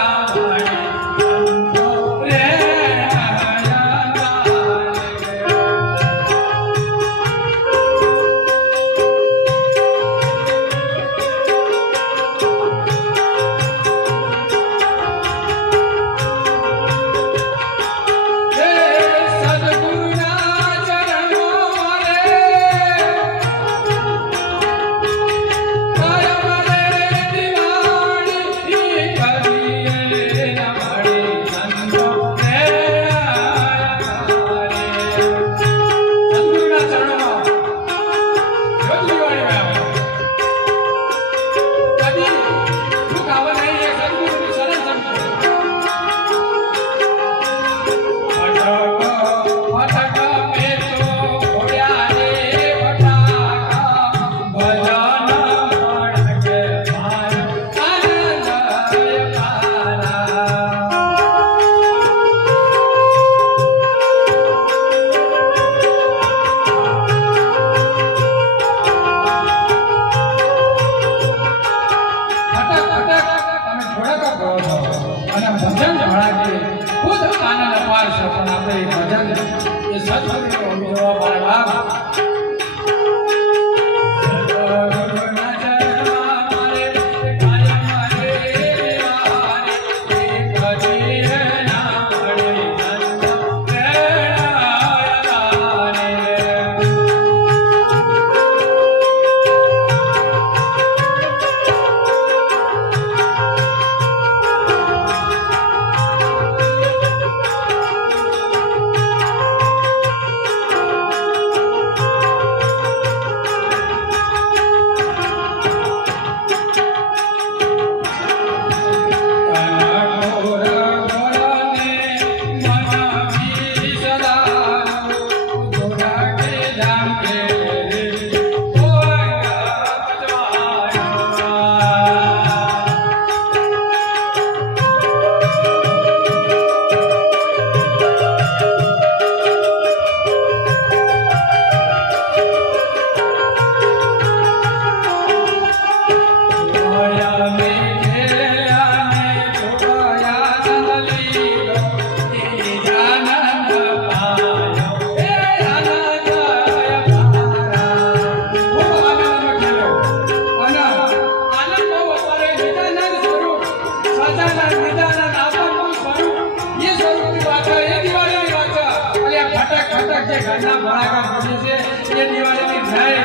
ઘરના ભડાકા ફૂટે છે એ દિવાળીની જાય.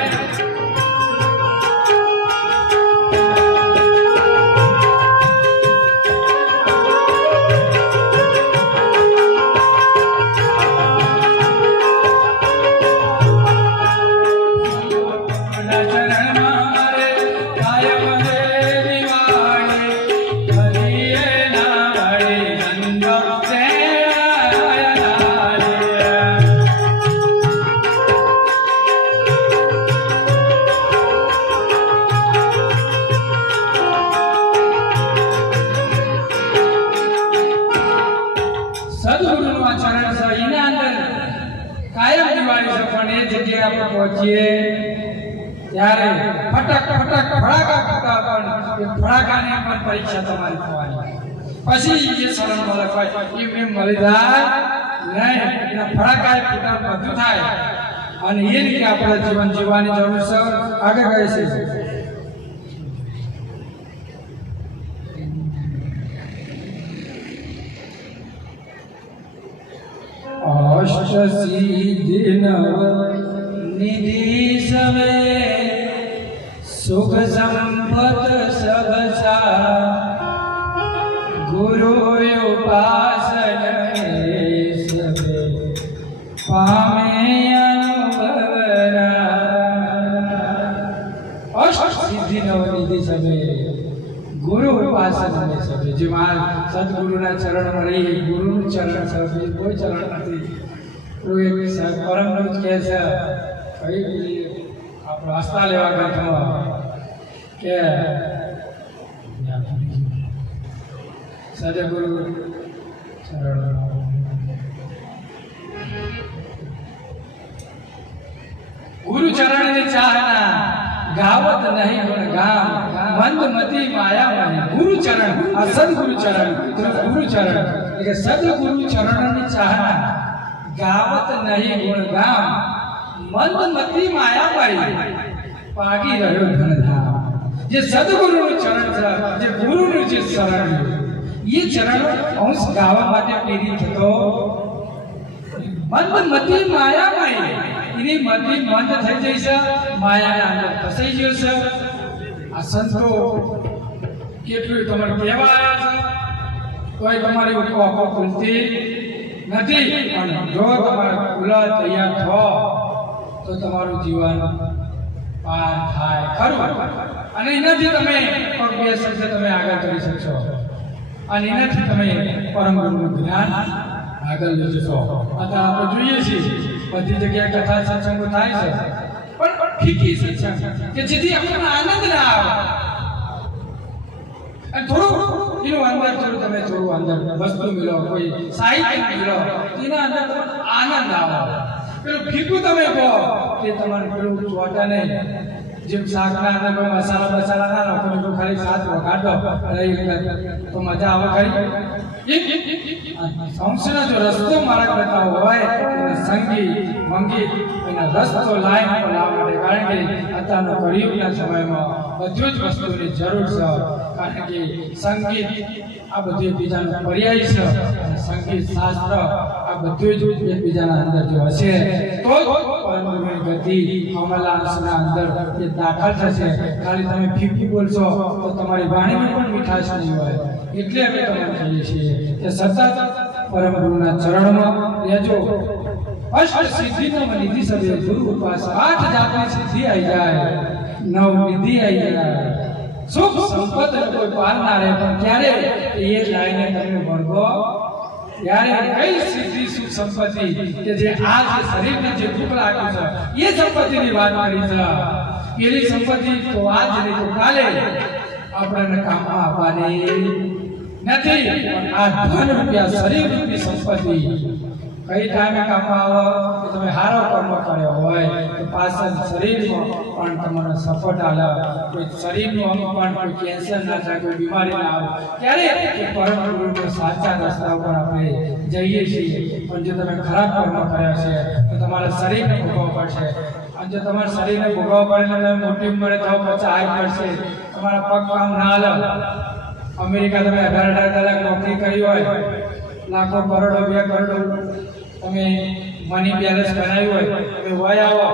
સદગુરુનું આ ચરણ છે એના અંદર કાયમ દિવાળી છે. પણ એ જગ્યાએ આપણે પહોંચીએ ત્યારે ફટક ફટક ફડાકા ફૂટા પણ એ ફડાકાની પણ પરીક્ષા તમારી થવાની. પછી એ શરણમાં લખાય એમ મળી જાય નહીં. એના ફડાકા ફૂટા બધું થાય અને એ રીતે આપણે જીવન જીવવાની જરૂર છે. આગળ કહે છે અષ્ટ સિદ્ધિ નવ નિધિ સમે સુખ સંપત સબસા ગુરુ ઉપાસન સબે પામે અનુભવના. અષ્ટ સિદ્ધિ નવ નિધિ સમે ગુરુ ઉપાસન સબે. જે મહાન સદગુરુના ચરણમાં રહી ગુરુનું ચરણ છે, કોઈ ચરણ નથી. પરમ નૃત કહે છે આપણે હસ્તા લેવા ગ્રંથમાં કે સદગુરુ ચરણ ગુરુ ચરણની ચાહના ગાવત નહીં ગુણ ગામ મંદમતી માયા મને. ગુરુ ચરણ આ સદગુરુ ચરણ ગુરુ ચરણ એટલે સદગુરુ ચરણની ચાહના ગાવત નહીં ગુણ ગામ મંદમતી માયા મારી પાગી રહ્યો ધનધામ. જે સદગુરુનું ચરણ છે, જે ગુરુનું જે શરણ એ ચરણ અંશ ગાવા માટે પ્રેરિત થતો. મંદમતી માયા મારી એની મતિ મંદ થઈ જઈ છે, માયાના અંદર ફસાઈ ગયો છે. આ સંતો કેટલું તમારે કહેવા આવ્યા છે તોય તમારી આંખો ખુલતી નથી. પણ જો તમારે ખુલ્લા તૈયાર થો તો તમારું જીવન પાર થાય ખરું. અને એનાથી તમે પગ બે શબ્દ તમે આગળ કરી શકશો અને એનાથી તમે પરમ ગુરુનું જ્ઞાન આગળ લઈ જશો. અત્યારે આપણે જોઈએ છીએ બધી જગ્યાએ કથા સત્સંગો થાય છે પણ ફીકી સત્સંગ કે જેથી આપણને આનંદ ના આવે. અને થોડું એનું અંદર તમે થોડું અંદર વસ્તુ મિલો, કોઈ સાહિત્ય મિલો, એના અંદર તમને આનંદ આવે. પેલું ફીકું તમે કહો કે તમારે પેલું ચોટા નહીં. જેમ શાકના અંદર કોઈ મસાલા બસાલા ના નાખો, તો ખાલી સાત વગાડો તો મજા આવે ખરી. સંસ્થાનો જો રસ્તો મારા કરતા હોય સંગી મંગી એના રસ્તો લાઈન પર લાવવા માટે. કારણ કે અત્યારના કળિયુગના સમયમાં બધું જ વસ્તુની જરૂર છે. કારણ કે સંગીત આ બધું એકબીજાનો પર્યાય છે અને સંગીત શાસ્ત્ર આ બધું જ એકબીજાના અંદર જો હશે તો પરમગુરુની ગતિ અમલાંશના અંદર એ દાખલ થશે. ખાલી તમે ફીફી બોલશો તો તમારી વાણીમાં પણ મીઠાશ નહીં હોય. એટલે અમે તમને કહીએ છીએ કે સતત પરમ ગુરુના ચરણમાં રહેજો. અષ્ટ સિદ્ધિનો નિધિ સભે ગુરુ ઉપાસ 8 જાતની સિદ્ધિ આવી જાય, 9 નિધિ આવી જાય. સુખ સંપત કોઈ પાર ના રહે. પણ ક્યારે એ લાઈને તમે ભણગો ત્યારે કઈ સિદ્ધિ સુખ સંપત્તિ કે જે આ જે શરીરને જે દુઃખ લાગ્યું છે એ સંપત્તિની વાત કરી છે. પેલી સંપત્તિ તો આજ નહીં તો કાલે આપણને કામમાં આવવાની નથી. પણ આ ધન રૂપિયા શરીર રૂપી સંપત્તિ કઈ ટાઈમે કામમાં આવે કે તમે સારો કર્મ કર્યો હોય તો પાછળ શરીરમાં પણ તમને સપોર્ટ આલે. કોઈ શરીરનું અંગ પણ કોઈ કેન્સર ના થાય, કોઈ બીમારી ના આવે ત્યારે એ પરમ ગુરુના સાચા રસ્તા ઉપર આપણે જઈએ છીએ. પણ જો તમે ખરાબ કર્મ કર્યા છે તો તમારા શરીરને ભોગવવું પડશે. અને જો તમારા શરીરને ભોગવવું પડે તો તમે મોટી ઉંમરે તો પછી આવી પડશે. તમારા પગ કામ ના હાલે. અમેરિકા તમે 18 કલાક નોકરી કરી હોય, લાખો કરોડો 2 કરોડો તમે મની બેલેન્સ બનાવ્યું હોય તમે વય આવો